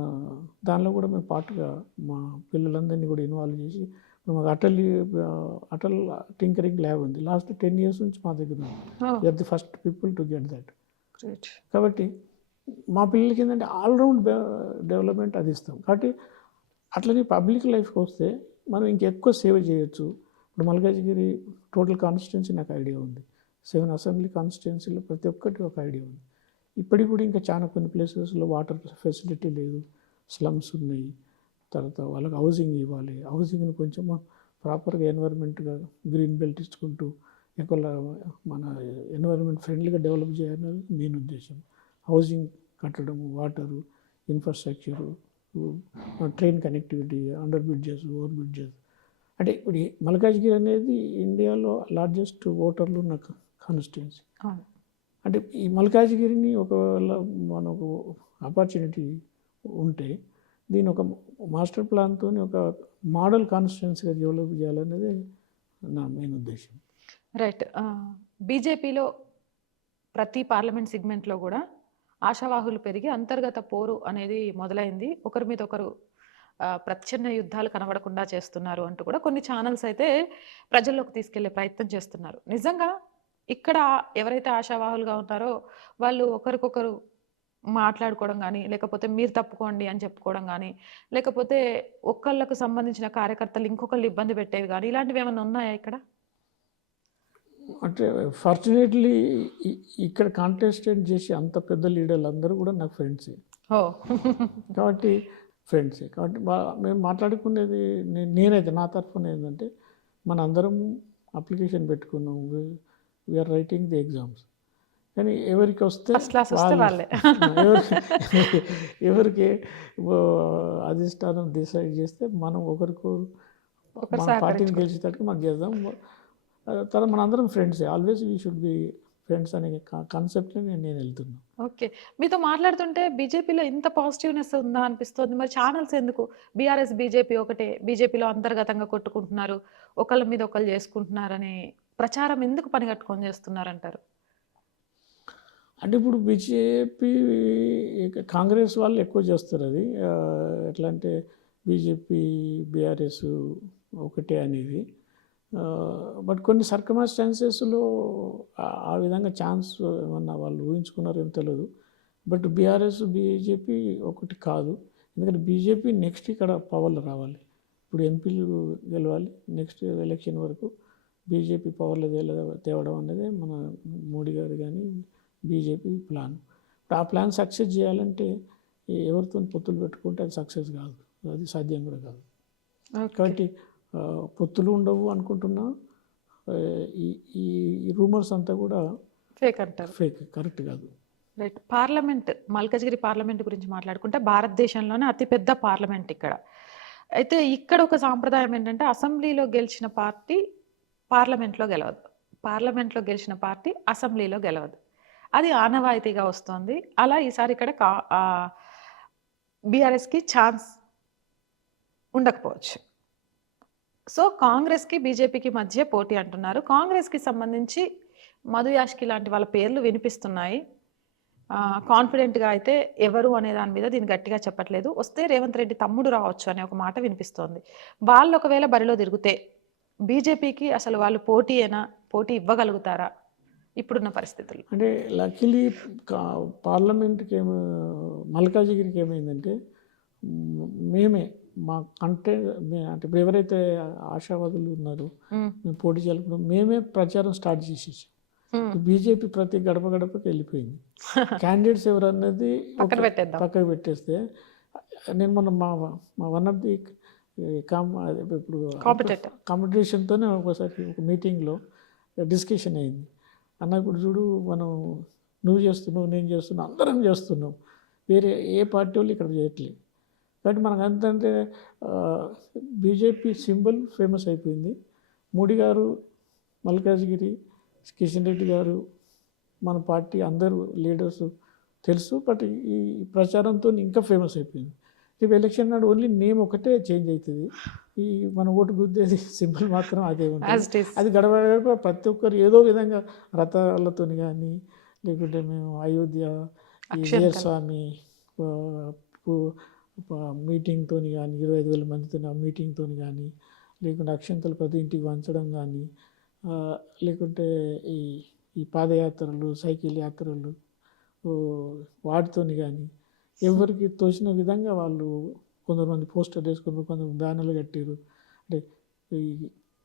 దానిలో కూడా మేము పాటుగా మా పిల్లలందరినీ కూడా ఇన్వాల్వ్ చేసి ఇప్పుడు మాకు అటల్ టింకరింగ్ ల్యాబ్ ఉంది. లాస్ట్ 10 years నుంచి మా దగ్గర ఉంది. We are the first people to get that. కాబట్టి మా పిల్లలకి ఏంటంటే ఆల్రౌండ్ డెవలప్మెంట్ అది ఇస్తాం. కాబట్టి అట్లనే పబ్లిక్ లైఫ్కి వస్తే మనం ఇంకెక్కువ సేవ చేయొచ్చు. ఇప్పుడు మల్కాజ్గిరి టోటల్ కాన్స్టిట్యున్సీ నాకు ఐడియా ఉంది. 7 అసెంబ్లీ కాన్స్టిట్యున్సీలో ప్రతి ఒక్కటి ఒక ఐడియా ఉంది. ఇప్పటికి కూడా ఇంకా చాలా కొన్ని ప్లేసెస్లో వాటర్ ఫెసిలిటీ లేదు, స్లమ్స్ ఉన్నాయి. తర్వాత వాళ్ళకి హౌసింగ్ ఇవ్వాలి. హౌసింగ్ని కొంచెం ప్రాపర్గా ఎన్వైర్న్మెంట్గా గ్రీన్ బెల్ట్ ఇచ్చుకుంటూ ఎక్కువ మన ఎన్వైర్న్మెంట్ ఫ్రెండ్లీగా డెవలప్ చేయాలని మెయిన్ ఉద్దేశం. హౌసింగ్ కట్టడము, water, infrastructure, train connectivity, under bridges, over bridges. అంటే ఇప్పుడు మల్కాజ్గిరి అనేది ఇండియాలో లార్జెస్ట్ ఓటర్లు ఉన్న కాన్స్టిట్యున్సీ. అంటే ఈ మల్కాజ్గిరిని ఒకవేళ మనకు ఆపర్చునిటీ ఉంటే దీని ఒక మాస్టర్ ప్లాన్తో ఒక మోడల్ కాన్స్టిట్యున్సీగా డెవలప్ చేయాలనేది నా మెయిన్ ఉద్దేశం. రైట్. బీజేపీలో ప్రతి పార్లమెంట్ సెగ్మెంట్లో కూడా ఆశావాహులు పెరిగి అంతర్గత పోరు అనేది మొదలైంది. ఒకరి మీద ఒకరు ప్రచ్ఛన్న యుద్ధాలు కనబడకుండా చేస్తున్నారు అంటూ కూడా కొన్ని ఛానల్స్ అయితే ప్రజల్లోకి తీసుకెళ్లే ప్రయత్నం చేస్తున్నారు. నిజంగా ఇక్కడ ఎవరైతే ఆశావాహులుగా ఉన్నారో వాళ్ళు ఒకరికొకరు మాట్లాడుకోవడం కానీ, లేకపోతే మీరు తప్పుకోండి అని చెప్పుకోవడం కానీ, లేకపోతే ఒకళ్ళకు సంబంధించిన కార్యకర్తలు ఇంకొకళ్ళు ఇబ్బంది పెట్టేవి కానీ, ఇలాంటివి ఏమైనా ఉన్నాయా ఇక్కడ? అంటే ఫార్చునేట్లీ ఇక్కడ కాంటెస్టెంట్ చేసి అంత పెద్ద లీడర్లు అందరూ కూడా నాకు ఫ్రెండ్సే. కాబట్టి మేము మాట్లాడుకునేది నేనైతే నా తరఫున ఏంటంటే మన అందరం అప్లికేషన్ పెట్టుకున్నాం, వీఆర్ రైటింగ్ ది ఎగ్జామ్స్. కానీ ఎవరికి వస్తే ఎవరికి అధిష్టానం డిసైడ్ చేస్తే మనం ఒకరికొకరు పార్టీని గెలిచేటట్టు మనం చేద్దాం. తర్వాత మనందరం ఫ్రెండ్సే, always we should be friends అనే కాన్సెప్ట్ నేను వెళ్తున్నాను. ఓకే. మీతో మాట్లాడుతుంటే బీజేపీలో ఇంత పాజిటివ్నెస్ ఉందా అనిపిస్తుంది. మరి ఛానల్స్ ఎందుకు బీఆర్ఎస్ బీజేపీ ఒకటే, బీజేపీలో అంతర్గతంగా కొట్టుకుంటున్నారు, ఒకళ్ళ మీద ఒకళ్ళు చేసుకుంటున్నారని ప్రచారం ఎందుకు పనిగట్టుకొని చేస్తున్నారంటారు? అంటే ఇప్పుడు బీజేపీ కాంగ్రెస్ వాళ్ళు ఎక్కువ చేస్తారు అది. ఎట్లా అంటే బీజేపీ బీఆర్ఎస్ ఒకటే అనేది. బట్ కొన్ని సర్కమ్స్టాన్సెస్లో ఆ విధంగా ఛాన్స్ ఏమన్నా వాళ్ళు ఊహించుకున్నారో ఏం తెలియదు. బట్ బీఆర్ఎస్ బీజేపీ ఒకటి కాదు. ఎందుకంటే బీజేపీ నెక్స్ట్ ఇక్కడ పవర్లో రావాలి. ఇప్పుడు ఎంపీలు గెలవాలి, నెక్స్ట్ ఎలక్షన్ వరకు బీజేపీ పవర్లో తేవడం అనేది మన మోడీ గారు కానీ బీజేపీ ప్లాన్. ఇప్పుడు ఆ ప్లాన్ సక్సెస్ చేయాలంటే ఎవరితో పొత్తులు పెట్టుకుంటే అది సక్సెస్ కాదు, అది సాధ్యం కూడా కాదు. కాబట్టి పొత్తులు ఉండవు అనుకుంటున్నా. ఈ రూమర్స్ అంతా కూడా ఫేక్ అంటారు, ఫేక్, కరెక్ట్ కాదు. రైట్. పార్లమెంట్, మల్కాజ్గిరి పార్లమెంట్ గురించి మాట్లాడుకుంటే భారతదేశంలోనే అతిపెద్ద పార్లమెంట్ ఇక్కడ. అయితే ఇక్కడ ఒక సాంప్రదాయం ఏంటంటే అసెంబ్లీలో గెలిచిన పార్టీ పార్లమెంట్లో గెలవదు, పార్లమెంట్లో గెలిచిన పార్టీ అసెంబ్లీలో గెలవదు. అది ఆనవాయితీగా వస్తుంది. అలా ఈసారి ఇక్కడ బీఆర్ఎస్కి ఛాన్స్ ఉండకపోవచ్చు. సో కాంగ్రెస్కి బీజేపీకి మధ్య పోటీ అంటున్నారు. కాంగ్రెస్కి సంబంధించి మధు యాష్కి లాంటి వాళ్ళ పేర్లు వినిపిస్తున్నాయి. కాన్ఫిడెంట్గా అయితే ఎవరు అనే దాని మీద దీన్ని గట్టిగా చెప్పట్లేదు. వస్తే రేవంత్ రెడ్డి తమ్ముడు రావచ్చు అనే ఒక మాట వినిపిస్తోంది. వాళ్ళు ఒకవేళ బరిలో తిరిగితే బీజేపీకి అసలు వాళ్ళు పోటీ ఇవ్వగలుగుతారా ఇప్పుడున్న పరిస్థితుల్లో? అంటే లక్కీలీ పార్లమెంట్కి మల్కాజిగిరికి ఏమైందంటే మేమే మా అంటే అంటే ఇప్పుడు ఎవరైతే ఆశావాదులు ఉన్నారో ఉమ్, మేము పోటీ చేయాలనుకున్నాం మేమే ప్రచారం స్టార్ట్ చేసేసాం. ఉమ్. బీజేపీ ప్రతి గడప గడపకి వెళ్ళిపోయింది. క్యాండిడేట్స్ ఎవరు అన్నది పక్కన పెట్టేద్దాం. పక్కకు పెట్టేస్తే నేను మొన్న మా వన్ ఆఫ్ ది ఇప్పుడు కాంపిటేటర్. కాంపిటీషన్తోనే ఒకసారి ఒక మీటింగ్లో డిస్కషన్ అయింది. అన్న ఇప్పుడు చూడు మనం నువ్వు చేస్తున్నావు నేను చేస్తున్నావు అందరం చేస్తున్నాం, వేరే ఏ పార్టీ వాళ్ళు ఇక్కడ చేయట్లేదు. కాబట్టి మనకు అంతంటే బీజేపీ సింబల్ ఫేమస్ అయిపోయింది. మోడీ గారు, మల్కాజ్గిరి, కిషన్ రెడ్డి గారు, మన పార్టీ అందరూ లీడర్స్ తెలుసు. బట్ ఈ ప్రచారంతో ఇంకా ఫేమస్ అయిపోయింది. రేపు ఎలక్షన్ నాడు ఓన్లీ నేమ్ ఒకటే చేంజ్ అవుతుంది, ఈ మన ఓటు గుద్దేది సింబల్ మాత్రం అదే ఉంటుంది. అది గడప గడప ప్రతి ఒక్కరు ఏదో విధంగా రథాలతో కానీ లేకుంటే మేము అయోధ్య ఈ వీరస్వామి మీటింగ్తో కానీ 25,000 మందితో మీటింగ్తో కానీ లేకుంటే అక్షంతలు ప్రతి ఇంటికి వంచడం కానీ లేకుంటే ఈ పాదయాత్రలు సైకిల్ యాత్రలు వాటితోని కానీ ఎవరికి తోచిన విధంగా వాళ్ళు కొంతమంది పోస్టర్ వేసుకున్నారు, కొంతమంది బ్యానర్లు కట్టారు. అంటే ఈ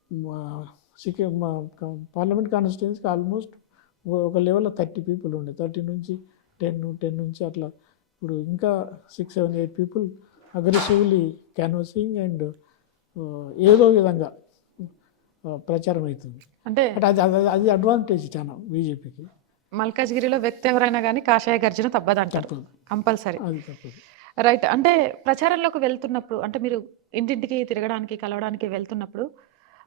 మా పార్లమెంట్ కాన్స్టిట్యున్సీకి ఆల్మోస్ట్ ఒక లెవెల్లో 30 పీపుల్ ఉండే, 30 నుంచి 10 నుంచి అట్లా. ఇప్పుడు ఇంకా 6, 7, 8 పీపుల్ అగ్రెసివ్లీ క్యాన్వసింగ్ అండ్ ఏదో విధంగా ప్రచారం అవుతుంది. అంటే అది అడ్వాంటేజ్ చాలా బీజేపీకి. మల్కాజ్గిరిలో వ్యక్తి ఎవరైనా కానీ కాషాయ గర్జన తప్పదంటారు, కంపల్సరీ. అది తప్పదు. రైట్. అంటే ప్రచారంలోకి వెళ్తున్నప్పుడు, అంటే మీరు ఇంటింటికి తిరగడానికి కలవడానికి వెళ్తున్నప్పుడు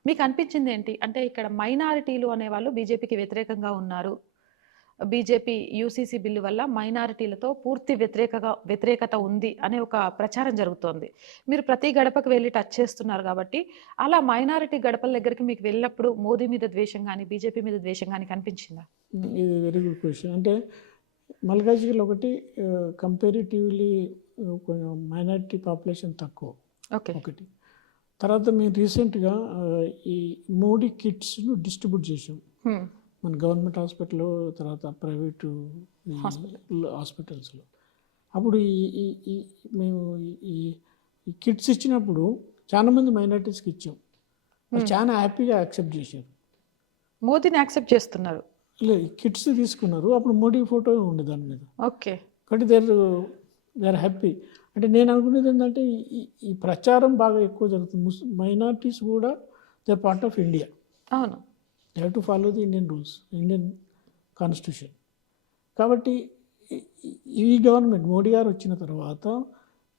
మీకు అనిపించింది ఏంటి? అంటే ఇక్కడ మైనారిటీలు అనేవాళ్ళు బీజేపీకి వ్యతిరేకంగా ఉన్నారు, బీజేపీ యూసీసీ బిల్లు వల్ల మైనారిటీలతో పూర్తి వ్యతిరేకత ఉంది అనే ఒక ప్రచారం జరుగుతోంది. మీరు ప్రతి గడపకు వెళ్ళి టచ్ చేస్తున్నారు కాబట్టి అలా మైనారిటీ గడపల దగ్గరికి మీకు వెళ్ళినప్పుడు మోదీ మీద ద్వేషం కానీ బీజేపీ మీద ద్వేషం కానీ కనిపించిందా? ఇది వెరీ గుడ్ క్వశ్చన్. అంటే మల్కాజ్గిరిలో ఒకటి కంపారిటివ్లీ కొంచెం మైనారిటీ పాపులేషన్ తక్కువ, ఒకటి. తర్వాత మేము రీసెంట్గా ఈ మోడీ కిట్స్ను డిస్ట్రిబ్యూట్ చేసాం మన గవర్నమెంట్ హాస్పిటల్లో, తర్వాత ప్రైవేటు హాస్పిటల్స్లో. అప్పుడు మేము ఈ కిట్స్ ఇచ్చినప్పుడు చాలామంది మైనారిటీస్కి ఇచ్చాం, చాలా హ్యాపీగా యాక్సెప్ట్ చేశారు. మోదీని యాక్సెప్ట్ చేస్తున్నారు? లేదు, కిట్స్ తీసుకున్నారు. అప్పుడు మోడీ ఫోటో ఉండే దాని మీద. ఓకే. కాబట్టి దే ఆర్ హ్యాపీ. అంటే నేను అనుకునేది ఏంటంటే ఈ ప్రచారం బాగా ఎక్కువ జరుగుతుంది. మైనారిటీస్ కూడా they are part of India. అవును. They have to follow the Indian rules, Indian constitution. కాబట్టి ఈ గవర్నమెంట్ మోడీ గారు వచ్చిన తర్వాత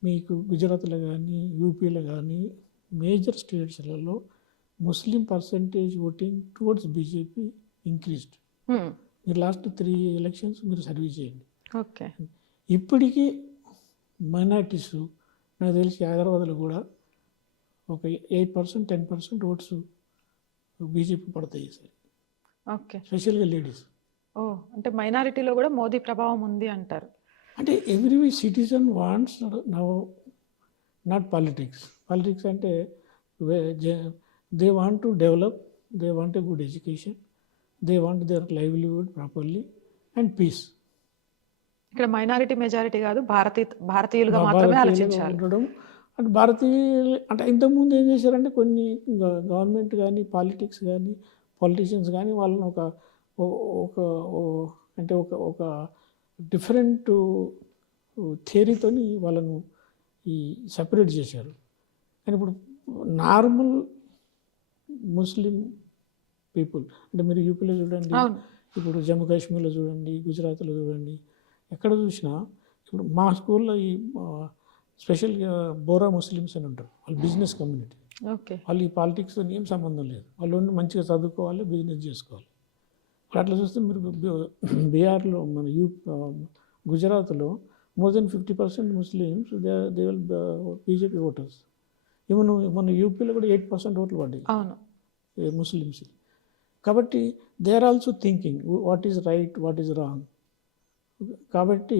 మీకు గుజరాత్లో కానీ యూపీలో కానీ మేజర్ స్టేట్స్లలో Muslim percentage voting towards BJP increased. మీరు లాస్ట్ 3 ఎలక్షన్స్ మీరు సర్వీస్ చేయండి. ఓకే. ఇప్పటికీ మైనారిటీస్ నాకు తెలిసి హైదరాబాద్లో కూడా ఒక 8%, 10% ఓట్స్ బీజేపీ పడతాయి సార్. ఓకే. స్పెషల్గా లేడీస్. అంటే మైనారిటీలో కూడా మోదీ ప్రభావం ఉంది అంటారు. అంటే every citizen wants now not politics. Politics అంటే they want to develop, they want a good education, they want their livelihood properly and peace. ఇక్కడ మైనారిటీ మెజారిటీ కాదు, భారతీయులుగా మాత్రమే ఆలోచించాలి. ఉండడం అంటే భారతీయులు అంటే ఇంతకుముందు ఏం చేశారంటే కొన్ని గవర్నమెంట్ కానీ పాలిటిక్స్ కానీ పొలిటీషియన్స్ కానీ వాళ్ళని ఒక డిఫరెంట్ థియరీతోని వాళ్ళను ఈ సపరేట్ చేశారు. కానీ ఇప్పుడు నార్మల్ ముస్లిం పీపుల్ అంటే మీరు యూపీలో చూడండి, ఇప్పుడు జమ్మూ కాశ్మీర్లో చూడండి, గుజరాత్లో చూడండి, ఎక్కడ చూసినా ఇప్పుడు మా స్కూల్లో ఈ స్పెషల్గా బోరా ముస్లిమ్స్ అని ఉంటారు. వాళ్ళు బిజినెస్ కమ్యూనిటీ. ఓకే. వాళ్ళు ఈ పాలిటిక్స్తో ఏం సంబంధం లేదు, వాళ్ళు మంచిగా చదువుకోవాలి, బిజినెస్ చేసుకోవాలి. ఇప్పుడు అట్లా చూస్తే మీరు బీహార్లో మన గుజరాత్లో more than 50% Muslims they will BJP voters. Even మన యూపీలో కూడా 8% ఓట్లు పడ్డాయి ముస్లిమ్స్. కాబట్టి they are also thinking what is right, what is wrong. కాబట్టి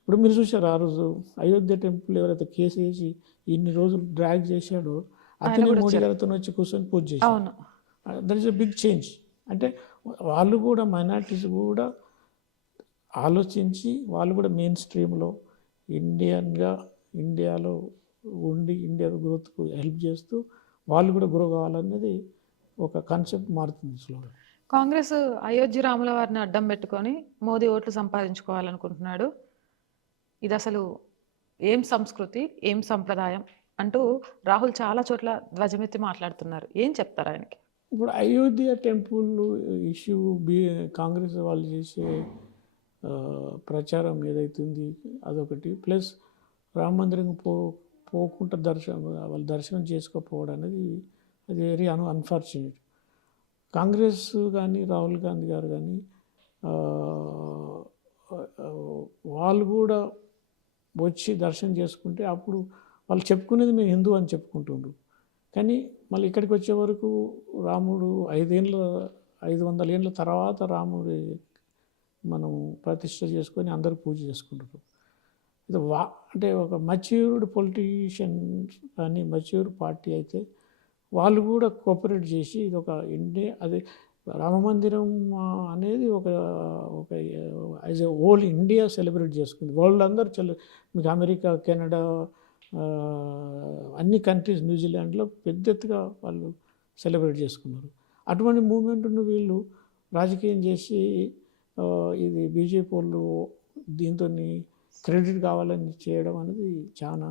ఇప్పుడు మీరు చూసారు ఆ రోజు అయోధ్య టెంపుల్ ఎవరైతే కేసు వేసి ఇన్ని రోజులు డ్రాగ్ చేశాడో అతనే కూడా మోడీ వచ్చారు. గారితో వచ్చి కూర్చొని పూజ చేశారు. అవును. That is a big change. అంటే వాళ్ళు కూడా మైనారిటీస్ కూడా ఆలోచించి వాళ్ళు కూడా మెయిన్ స్ట్రీమ్లో ఇండియాలో ఉండి ఇండియా గ్రోత్కు హెల్ప్ చేస్తూ వాళ్ళు కూడా గ్రో కావాలనేది ఒక కాన్సెప్ట్ మారుతుంది స్లోగా. కాంగ్రెస్ అయోధ్య రాముల వారిని అడ్డం పెట్టుకొని మోదీ ఓట్లు సంపాదించుకోవాలనుకుంటున్నాడు. ఇది అసలు ఏం సంస్కృతి, ఏం సంప్రదాయం అంటూ రాహుల్ చాలా చోట్ల ధ్వజమెత్తి మాట్లాడుతున్నారు. ఏం చెప్తారు ఆయనకి? ఇప్పుడు అయోధ్య టెంపుల్ ఇష్యూ కాంగ్రెస్ వాళ్ళు చేసే ప్రచారం ఏదైతుంది అదొకటి, ప్లస్ రామ మందిరం పోకుండా వాళ్ళు దర్శనం చేసుకోకపోవడం అనేది అది వెరీ అన్ఫార్చునేట్. కాంగ్రెస్ కానీ రాహుల్ గాంధీ గారు కానీ వాళ్ళు కూడా వచ్చి దర్శనం చేసుకుంటే అప్పుడు వాళ్ళు చెప్పుకునేది మేము హిందూ అని చెప్పుకుంటుండ్రు. కానీ మళ్ళీ ఇక్కడికి వచ్చే వరకు రాముడు 500 ఏళ్ళ తర్వాత రాముడి మనం ప్రతిష్ట చేసుకొని అందరూ పూజ చేసుకుంటారు. ఇది అంటే ఒక మచ్యూర్డ్ పొలిటీషియన్ కానీ మచ్యూర్డ్ పార్టీ అయితే వాళ్ళు కూడా కోఆపరేట్ చేసి ఇది ఒక ఇండియా అది రామ మందిరం అనేది ఒక as a whole India celebrate చేసుకుంది. వరల్డ్ అందరూ మీకు అమెరికా, కెనడా, అన్ని కంట్రీస్, న్యూజిలాండ్లో పెద్ద ఎత్తుగా వాళ్ళు సెలబ్రేట్ చేసుకున్నారు. అటువంటి మూమెంట్ను వీళ్ళు రాజకీయం చేసి ఇది బీజేపీ వాళ్ళు దీంతో క్రెడిట్ కావాలని చేయడం అనేది చాలా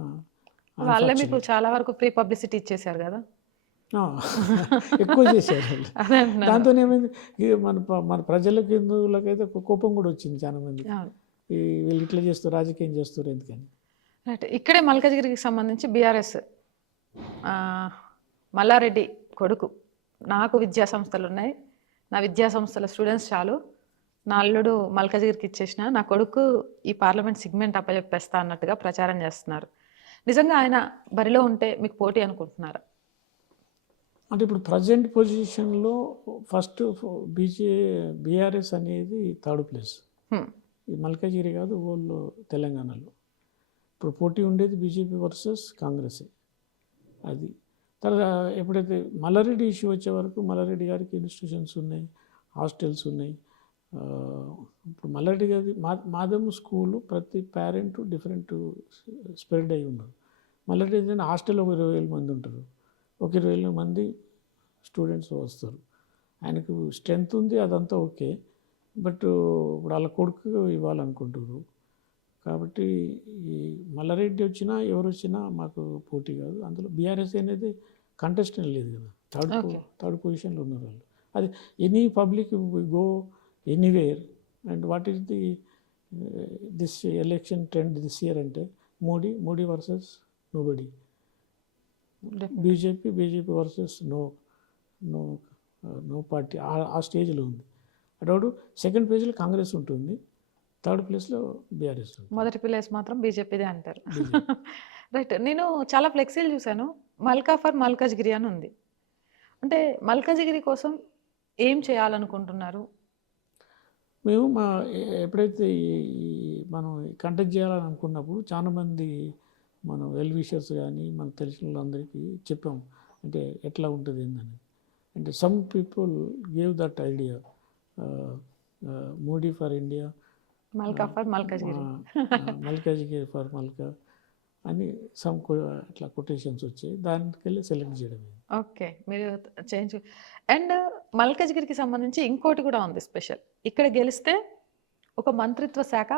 వాళ్ళే మీకు చాలా వరకు ఫ్రీ పబ్లిసిటీ ఇచ్చేసారు కదా. ఎక్కువ చేశారు వాళ్ళు. దాంతో ఏమైంది, మన ప్రజలకు హిందువులకైతే కోపం కూడా వచ్చింది చాలా మంది. వీళ్ళు ఇట్లా చేస్తారు, రాజకీయం చేస్తారు ఎందుకని. రైట్. ఇక్కడే మల్కజ్గిరికి సంబంధించి బీఆర్ఎస్ మల్లారెడ్డి కొడుకు, నాకు విద్యా సంస్థలు ఉన్నాయి, నా విద్యా సంస్థల స్టూడెంట్స్ చాలు, నా అల్లుడు మల్కజ్గిరికి ఇచ్చేసిన, నా కొడుకు ఈ పార్లమెంట్ సిగ్మెంట్ అప్పచెప్పేస్తా అన్నట్టుగా ప్రచారం చేస్తున్నారు. నిజంగా ఆయన బరిలో ఉంటే మీకు పోటీ అనుకుంటున్నారా? అంటే ఇప్పుడు ప్రజెంట్ పొజిషన్లో ఫస్ట్ బీఆర్ఎస్ అనేది థర్డ్ ప్లేస్. ఈ మల్కజ్గిరి కాదు, వాళ్ళు తెలంగాణలో ఇప్పుడు పోటీ ఉండేది బీజేపీ వర్సెస్ కాంగ్రెస్. అది తర్వాత ఎప్పుడైతే మల్లారెడ్డి ఇష్యూ వచ్చే వరకు మల్లారెడ్డి గారికి ఇన్స్టిట్యూషన్స్ ఉన్నాయి, హాస్టల్స్ ఉన్నాయి. ఇప్పుడు మల్లారెడ్డి గారి మాదమ్మ స్కూలు ప్రతి పేరెంట్ డిఫరెంట్ స్ప్రెడ్ అయి ఉన్నారు. మల్లారెడ్డి హాస్టల్లో ఒక 20,000 మంది ఉంటారు, ఒక 20,000 మంది స్టూడెంట్స్ వస్తారు. ఆయనకు స్ట్రెంత్ ఉంది, అదంతా ఓకే. బట్ ఇప్పుడు వాళ్ళ కొడుకు ఇవ్వాలనుకుంటారు. కాబట్టి ఈ మల్లారెడ్డి వచ్చినా ఎవరు వచ్చినా మాకు పోటీ కాదు. అందులో బీఆర్ఎస్ అనేది కంటెస్టెంట్ లేదు కదా, థర్డ్ పొజిషన్లో ఉన్నారు వాళ్ళు. అది any public go anywhere. And what is this election trend this year అంటే Modi versus nobody, BJP versus no party. ఆ స్టేజ్లో ఉంది. అటు సెకండ్ పేజ్లో కాంగ్రెస్ ఉంటుంది, థర్డ్ ప్లేస్లో బీఆర్ఎస్ ఉంటుంది. మొదటి ప్లేస్ మాత్రం బీజేపీదే అంటారు. రైట్. నేను చాలా ఫ్లెక్సీలు చూశాను, మల్కా ఫర్ మల్కజ్గిరి అని ఉంది. అంటే మల్కజ్గిరి కోసం ఏం చేయాలనుకుంటున్నారు? మేము ఎప్పుడైతే మనం కండక్ట్ చేయాలని అనుకున్నప్పుడు చాలామంది మనం వెల్ విషర్స్ కానీ మనకు తెలిసిన వాళ్ళందరికీ చెప్పాము, అంటే ఎట్లా ఉంటుంది ఏందని. అంటే some people gave that idea, Modi for India, Malka for Malkajgiri, Malkajgiri for Malka అని అట్లా కొటేషన్స్ వచ్చాయి. దానికి వెళ్ళి సెలెక్ట్ చేయడం. ఓకే, మీరు చేంజ్. అండ్ మల్కజ్గిరికి సంబంధించి ఇంకోటి కూడా ఉంది స్పెషల్. ఇక్కడ గెలిస్తే ఒక మంత్రిత్వ శాఖ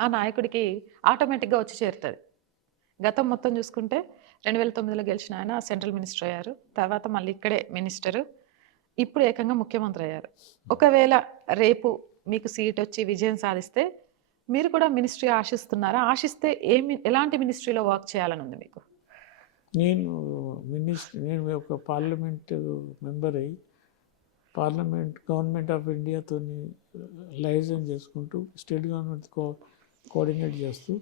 ఆ నాయకుడికి ఆటోమేటిక్గా వచ్చి చేరుతుంది. గతం మొత్తం చూసుకుంటే 2009లో గెలిచిన ఆయన సెంట్రల్ మినిస్టర్ అయ్యారు, తర్వాత మళ్ళీ ఇక్కడే మినిస్టరు, ఇప్పుడు ఏకంగా ముఖ్యమంత్రి అయ్యారు. ఒకవేళ రేపు మీకు సీట్ వచ్చి విజయం సాధిస్తే మీరు కూడా మినిస్ట్రీ ఆశిస్తున్నారా? ఆశిస్తే ఎలాంటి మినిస్ట్రీలో వర్క్ చేయాలని ఉంది మీకు? నేను ఒక పార్లమెంట్ మెంబర్ అయ్యి గవర్నమెంట్ ఆఫ్ ఇండియాతో లైజన్ చేసుకుంటూ స్టేట్ గవర్నమెంట్ కోఆర్డినేట్ చేస్తూ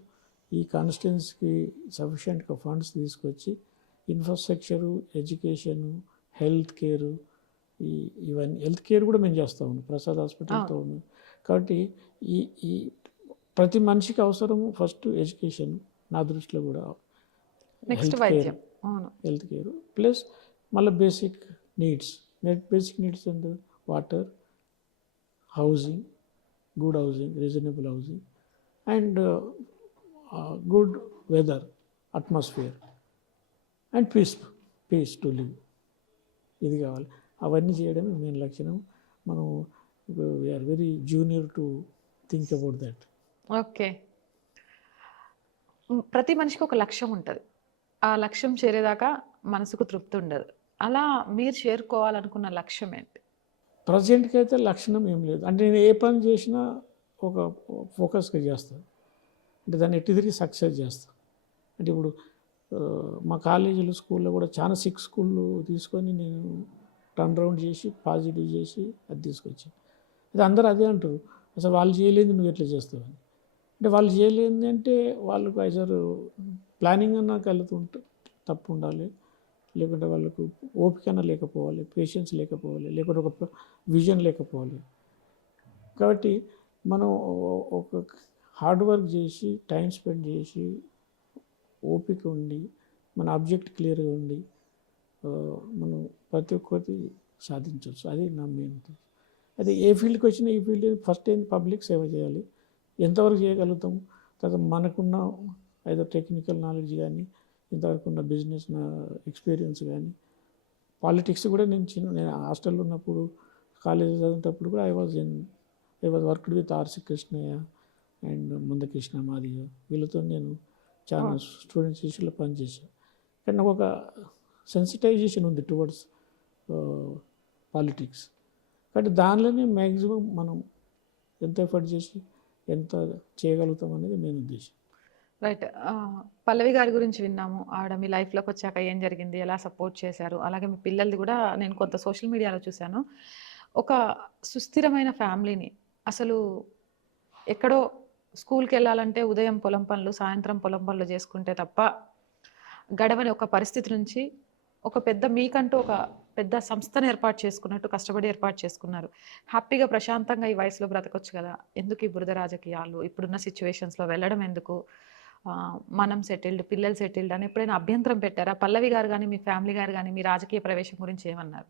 ఈ కాన్స్టిట్యున్సీకి సఫిషియెంట్గా ఫండ్స్ తీసుకొచ్చి ఇన్ఫ్రాస్ట్రక్చరు, ఎడ్యుకేషను, హెల్త్ కేరు, ఇవన్నీ హెల్త్ కేర్ కూడా మేము చేస్తాము ప్రసాద్ హాస్పిటల్తో. కాబట్టి ఈ ప్రతి మనిషికి అవసరము ఫస్ట్ ఎడ్యుకేషన్, నా దృష్టిలో కూడా నెక్స్ట్ అవును. హెల్త్ కేర్ ప్లస్ మళ్ళీ బేసిక్ నీడ్స్. బేసిక్ నీడ్స్ అంటే water, housing, good housing, reasonable housing and good weather, atmosphere and peace to live. ఇది కావాలి. అవన్నీ చేయడమే మెయిన్ లక్షణం. మనం we are very junior to think about that. Okay. ప్రతి మనిషికి ఒక లక్ష్యం ఉంటది. ఆ లక్ష్యం చేరేదాకా మనసుకు తృప్తి ఉండదు. అలా మీరు చేరుకోవాలనుకున్న లక్ష్యం ఏంటి? ప్రజెంట్కి అయితే లక్షణం ఏం లేదు. అంటే నేను ఏ పని చేసినా ఒక ఫోకస్గా చేస్తాను. అంటే దాన్ని ఎట్టి తిరిగి సక్సెస్ చేస్తాను. అంటే ఇప్పుడు మా కాలేజీలు స్కూల్లో కూడా చాలా సిక్ స్కూళ్ళు తీసుకొని నేను టర్న్ రౌండ్ చేసి పాజిటివ్ చేసి అది తీసుకొచ్చాను. అది అందరూ అదే అంటారు, అసలు వాళ్ళు చేయలేదు నువ్వు ఎట్లా చేస్తావని. అంటే వాళ్ళు చేయలేదు అంటే వాళ్ళకు ఐదర్ ప్లానింగ్ అన్నా కలుగుతుంటే తప్పు ఉండాలి, లేకుంటే వాళ్ళకు ఓపికన లేకపోవాలి, పేషెన్స్ లేకపోవాలి, లేకుంటే ఒక విజన్ లేకపోవాలి. కాబట్టి మనం ఒక హార్డ్ వర్క్ చేసి టైం స్పెండ్ చేసి ఓపిక ఉండి మన ఆబ్జెక్ట్ క్లియర్గా ఉండి మనం ప్రతి ఒక్కటి సాధించవచ్చు. అది నా మెయిన్. అది ఏ ఫీల్డ్కి వచ్చినా ఈ ఫీల్డ్ ఫస్ట్ ఏంటి, పబ్లిక్ సేవ చేయాలి. ఎంతవరకు చేయగలుగుతాం, తర్వాత మనకున్న ఏదో టెక్నికల్ నాలెడ్జ్ కానీ, ఇంతవరకు ఉన్న బిజినెస్ ఎక్స్పీరియన్స్ కానీ, పాలిటిక్స్ కూడా నేను హాస్టల్లో ఉన్నప్పుడు కాలేజ్ చదివేటప్పుడు కూడా I was worked with RC Krishnaiah and Mandakrishna Madiga, వీళ్ళతో నేను చాలా స్టూడెంట్స్ ఇష్యూలో పనిచేశాను. కానీ నాకు ఒక సెన్సిటైజేషన్ ఉంది టువర్డ్స్ పాలిటిక్స్. కాబట్టి దానిలోనే మ్యాక్సిమం మనం ఎంత ఎఫర్ట్ చేసి ఎంత చేయగలుగుతాం అనేది మెయిన్ ఉద్దేశం. రైట్. పల్లవి గారి గురించి విన్నాము. ఆవిడ మీ లైఫ్లోకి వచ్చాక ఏం జరిగింది, ఎలా సపోర్ట్ చేశారు, అలాగే మీ పిల్లలది కూడా నేను కొంత సోషల్ మీడియాలో చూశాను. ఒక సుస్థిరమైన ఫ్యామిలీని, అసలు ఎక్కడో స్కూల్కి వెళ్ళాలంటే ఉదయం పొలం పనులు, సాయంత్రం పొలం పనులు చేసుకుంటే తప్ప గడవని ఒక పరిస్థితి నుంచి ఒక పెద్ద, మీకంటూ ఒక పెద్ద సంస్థను ఏర్పాటు చేసుకున్నట్టు కష్టపడి ఏర్పాటు చేసుకున్నారు. హ్యాపీగా ప్రశాంతంగా ఈ వయసులో బ్రతకొచ్చు కదా, ఎందుకు ఈ బురద రాజకీయాలు, ఇప్పుడున్న సిచ్యువేషన్స్లో వెళ్ళడం ఎందుకు, మనం సెటిల్డ్, పిల్లలు సెటిల్డ్ అని ఎప్పుడైనా అభ్యంతరం పెట్టారా? పల్లవి గారు కానీ మీ ఫ్యామిలీ గారు కానీ మీ రాజకీయ ప్రవేశం గురించి ఏమన్నారు?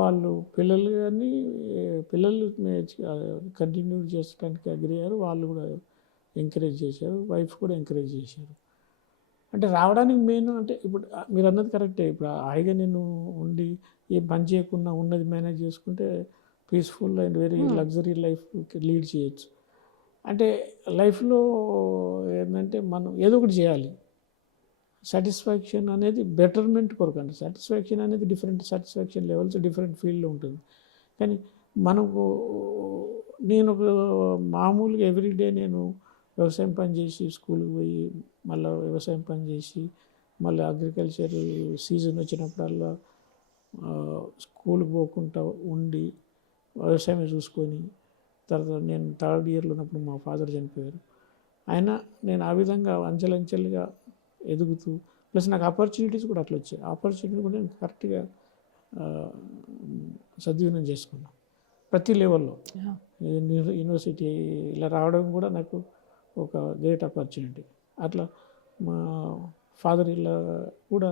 వాళ్ళు పిల్లలు కానీ పిల్లలు కంటిన్యూ చేసుకోవడానికి అగ్రి అయ్యారు. వాళ్ళు కూడా ఎంకరేజ్ చేశారు, వైఫ్ కూడా ఎంకరేజ్ చేశారు. అంటే రావడానికి మెయిన్ అంటే ఇప్పుడు మీరు అన్నది కరెక్టే. ఇప్పుడు హాయిగా నేను ఉండి ఏ పని చేయకుండా ఉన్నది మేనేజ్ చేసుకుంటే peaceful and very luxury life lead చేయొచ్చు. అంటే లైఫ్లో ఏంటంటే మనం ఏదో ఒకటి చేయాలి. సాటిస్ఫాక్షన్ అనేది బెటర్మెంట్ కొరకు అండి. సాటిస్ఫాక్షన్ అనేది డిఫరెంట్ సాటిస్ఫాక్షన్ లెవెల్స్ డిఫరెంట్ ఫీల్డ్లో ఉంటుంది. కానీ మనకు నేను ఒక మామూలుగా ఎవ్రీడే నేను వ్యవసాయం పని చేసి స్కూల్కి పోయి మళ్ళీ వ్యవసాయం పని చేసి మళ్ళీ అగ్రికల్చర్ సీజన్ వచ్చినప్పుడల్లా స్కూల్కి పోకుండా ఉండి వ్యవసాయం చూసుకొని, తర్వాత నేను థర్డ్ ఇయర్లో ఉన్నప్పుడు మా ఫాదర్ చనిపోయారు. అయినా నేను ఆ విధంగా అంచెలంచెలుగా ఎదుగుతూ ప్లస్ నాకు ఆపర్చునిటీస్ కూడా అట్లా వచ్చాయి. ఆపర్చునిటీ కూడా నేను కరెక్ట్గా సద్వినియోగం చేసుకున్నాను ప్రతి లెవెల్లో. యూనివర్సిటీ ఇలా రావడం కూడా నాకు ఒక గ్రేట్ ఆపర్చునిటీ. అట్లా మా ఫాదర్ ఇలా కూడా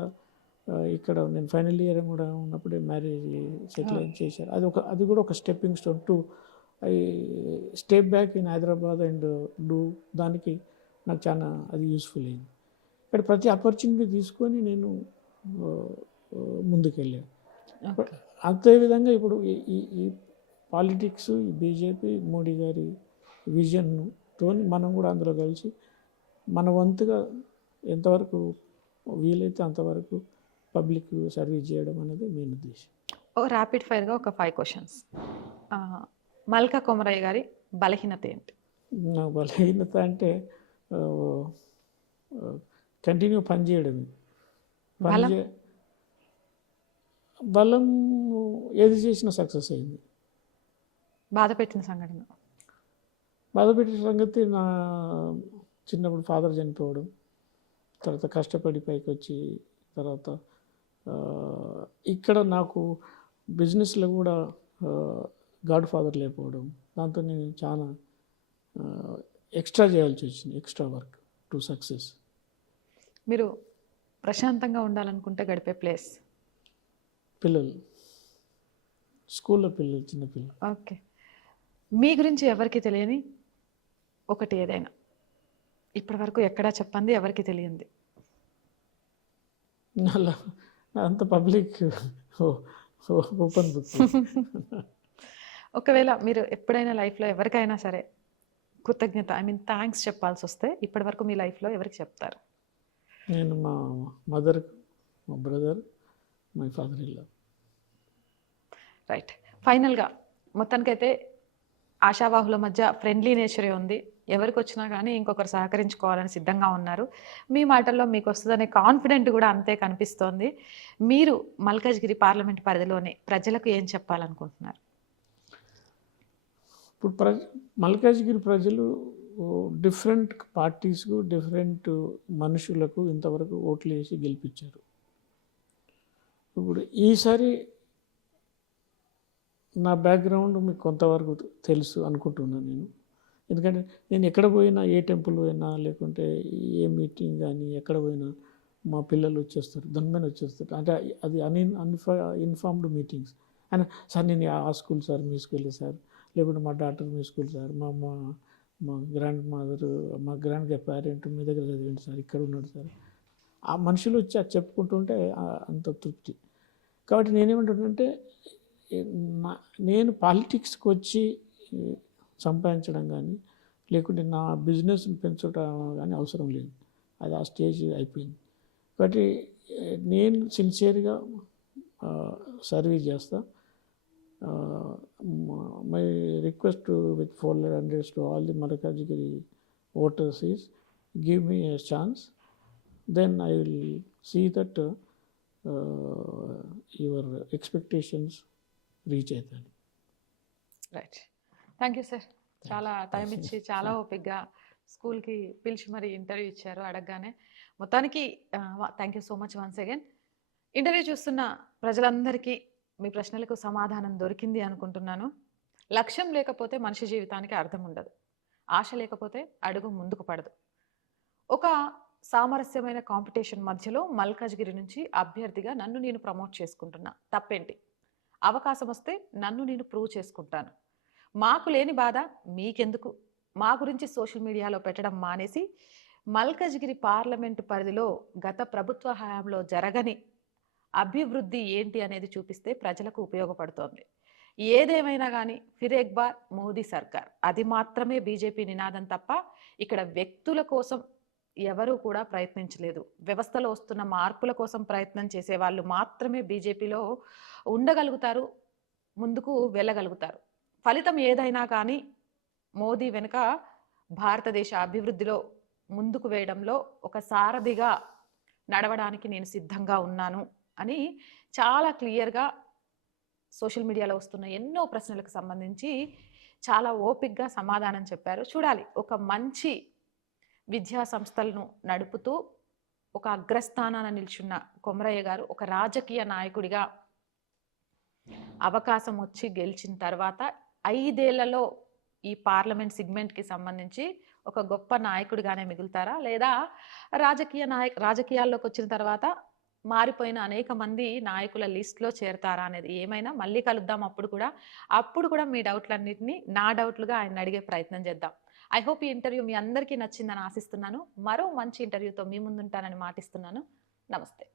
ఇక్కడ నేను ఫైనల్ ఇయర్ కూడా ఉన్నప్పుడే మ్యారేజ్ సెటిల్ చేశారు. అది కూడా ఒక stepping stone to I step back in Hyderabad and do. దానికి నాకు చాలా అది యూస్ఫుల్ అయింది. ఇక్కడ ప్రతి ఆపర్చునిటీ తీసుకొని నేను ముందుకెళ్ళాను. అదేవిధంగా ఇప్పుడు ఈ పాలిటిక్స్, ఈ బీజేపీ, మోడీ గారి విజన్తో మనం కూడా అందులో కలిసి మన వంతుగా ఎంతవరకు వీలైతే అంతవరకు పబ్లిక్ సర్వీస్ చేయడం అనేది మెయిన్ ఉద్దేశం. ర్యాపిడ్ ఫైర్గా ఒక 5 క్వశ్చన్స్. మల్కా కొమరయ్య గారి బలహీనత ఏంటి? నా బలహీనత అంటే కంటిన్యూ పని చేయడమే. బలం ఏది చేసినా సక్సెస్ అయింది. బాధపెట్టిన సంఘటన? బాధపెట్టిన సంగతి నా చిన్నప్పుడు ఫాదర్ చనిపోవడం, తర్వాత కష్టపడి పైకి వచ్చి తర్వాత ఇక్కడ నాకు బిజినెస్లో కూడా గాడ్ ఫాదర్ లేకపోవడం, దాంతో నేను చాలా ఎక్స్ట్రా చేయాల్సి వచ్చింది, ఎక్స్ట్రా వర్క్ టు సక్సెస్. మీరు ప్రశాంతంగా ఉండాలనుకుంటే గడిపే ప్లేస్. పిల్లలు, స్కూల్లో పిల్లలు, చిన్న పిల్లలు. ఓకే. మీ గురించి ఎవరికి తెలియని ఒకటి ఏదైనా ఇప్పటివరకు ఎక్కడా చెప్పంది, ఎవరికి తెలియంది. అలా అంత పబ్లిక్ ఓపెన్ బుక్. ఒకవేళ మీరు ఎప్పుడైనా లైఫ్లో ఎవరికైనా సరే కృతజ్ఞత, ఐ మీన్ థ్యాంక్స్ చెప్పాల్సి వస్తే ఇప్పటివరకు మీ లైఫ్లో ఎవరికి చెప్తారు? నేను మా మదర్, మా brother, my father in law. Right. ఫైనల్గా మొత్తానికైతే ఆశావాహుల మధ్య ఫ్రెండ్లీ నేచరే ఉంది. ఎవరికి వచ్చినా కానీ ఇంకొకరు సహకరించుకోవాలని సిద్ధంగా ఉన్నారు. మీ మాటల్లో మీకు వస్తుందనే కాన్ఫిడెంట్ కూడా అంతే కనిపిస్తోంది. మీరు మల్కాజ్గిరి పార్లమెంట్ పరిధిలోని ప్రజలకు ఏం చెప్పాలనుకుంటున్నారు? ఇప్పుడు మల్కాజ్గిరి ప్రజలు డిఫరెంట్ పార్టీస్కు, డిఫరెంట్ మనుషులకు ఇంతవరకు ఓట్లు వేసి గెలిపించారు. ఇప్పుడు ఈసారి నా బ్యాక్గ్రౌండ్ మీకు కొంతవరకు తెలుసు అనుకుంటున్నాను నేను. ఎందుకంటే నేను ఎక్కడ పోయినా, ఏ టెంపుల్ పోయినా, లేకుంటే ఏ మీటింగ్ కానీ ఎక్కడ పోయినా మా పిల్లలు వచ్చేస్తారు, దన్మని వచ్చేస్తారు. అంటే అది ఇన్ఫార్మ్డ్ మీటింగ్స్. అండ్ సార్ నేను ఆ స్కూల్ సార్, మీ స్కూలే సార్, లేకుంటే మా డాక్టర్ మీ స్కూల్ సార్, మా గ్రాండ్ మదర్, మా గ్రాండ్ పేరెంట్ మీ దగ్గర చదివింది సార్, ఇక్కడ ఉన్నాడు సార్. ఆ మనుషులు వచ్చి అది చెప్పుకుంటుంటే అంత తృప్తి. కాబట్టి నేనేమంటున్నానంటే నేను పాలిటిక్స్కి వచ్చి సంపాదించడం కానీ, లేకుంటే నా బిజినెస్ని పెంచడం కానీ అవసరం లేదు. అది ఆ స్టేజ్ అయిపోయింది. కాబట్టి నేను సిన్సియర్గా సర్వీస్ చేస్తా. My request with 400 to all the Malkajgiri voters is give me a chance, then I will see that your expectations reach అవుతాను. రైట్. Thank you sir. చాలా టైం ఇచ్చి చాలా ఓపిక్గా స్కూల్కి పిలిచి మరి ఇంటర్వ్యూ ఇచ్చారు అడగగానే. మొత్తానికి thank you so much once again. Interview చూస్తున్న ప్రజలందరికీ మీ ప్రశ్నలకు సమాధానం దొరికింది అనుకుంటున్నాను. లక్ష్యం లేకపోతే మనిషి జీవితానికి అర్థం ఉండదు. ఆశ లేకపోతే అడుగు ముందుకు పడదు. ఒక సామరస్యమైన కాంపిటీషన్ మధ్యలో మల్కాజ్గిరి నుంచి అభ్యర్థిగా నన్ను నేను ప్రమోట్ చేసుకుంటున్నా. తప్పేంటి? అవకాశం వస్తే నన్ను నేను ప్రూవ్ చేసుకుంటాను. మాకు లేని బాధ మీకెందుకు? మా గురించి సోషల్ మీడియాలో పెట్టడం మానేసి మల్కాజ్గిరి పార్లమెంటు పరిధిలో గత ప్రభుత్వ హయాంలో జరగని అభివృద్ధి ఏంటి అనేది చూపిస్తే ప్రజలకు ఉపయోగపడుతోంది. ఏదేమైనా కానీ ఫిర్ ఎక్ బార్ మోదీ సర్కార్, అది మాత్రమే బీజేపీ నినాదం తప్ప ఇక్కడ వ్యక్తుల కోసం ఎవరూ కూడా ప్రయత్నించలేదు. వ్యవస్థలో వస్తున్న మార్పుల కోసం ప్రయత్నం చేసే వాళ్ళు మాత్రమే బీజేపీలో ఉండగలుగుతారు, ముందుకు వెళ్ళగలుగుతారు. ఫలితం ఏదైనా కానీ మోదీ వెనుక భారతదేశ అభివృద్ధిలో ముందుకు వేయడంలో ఒక సారథిగా నడవడానికి నేను సిద్ధంగా ఉన్నాను అని చాలా క్లియర్గా సోషల్ మీడియాలో వస్తున్న ఎన్నో ప్రశ్నలకు సంబంధించి చాలా ఓపిక్గా సమాధానం చెప్పారు. చూడాలి, ఒక మంచి విద్యా సంస్థలను నడుపుతూ ఒక అగ్రస్థానాన నిల్చున్న కొమరయ్య గారు ఒక రాజకీయ నాయకుడిగా అవకాశం వచ్చి గెలిచిన తర్వాత 5 ఏళ్లలో ఈ పార్లమెంట్ సెగ్మెంట్కి సంబంధించి ఒక గొప్ప నాయకుడిగానే మిగులుతారా, లేదా రాజకీయాల్లోకి వచ్చిన తర్వాత మారిపోయిన అనేక మంది నాయకుల లిస్ట్లో చేరతారా అనేది ఏమైనా మళ్ళీ కలుద్దాం. అప్పుడు కూడా మీ డౌట్లన్నింటినీ నా డౌట్లుగా ఆయన అడిగే ప్రయత్నం చేద్దాం. ఐ హోప్ ఈ ఇంటర్వ్యూ మీ అందరికీ నచ్చిందని ఆశిస్తున్నాను. మరో మంచి ఇంటర్వ్యూతో మీ ముందుంటానని మాటిస్తున్నాను. నమస్తే.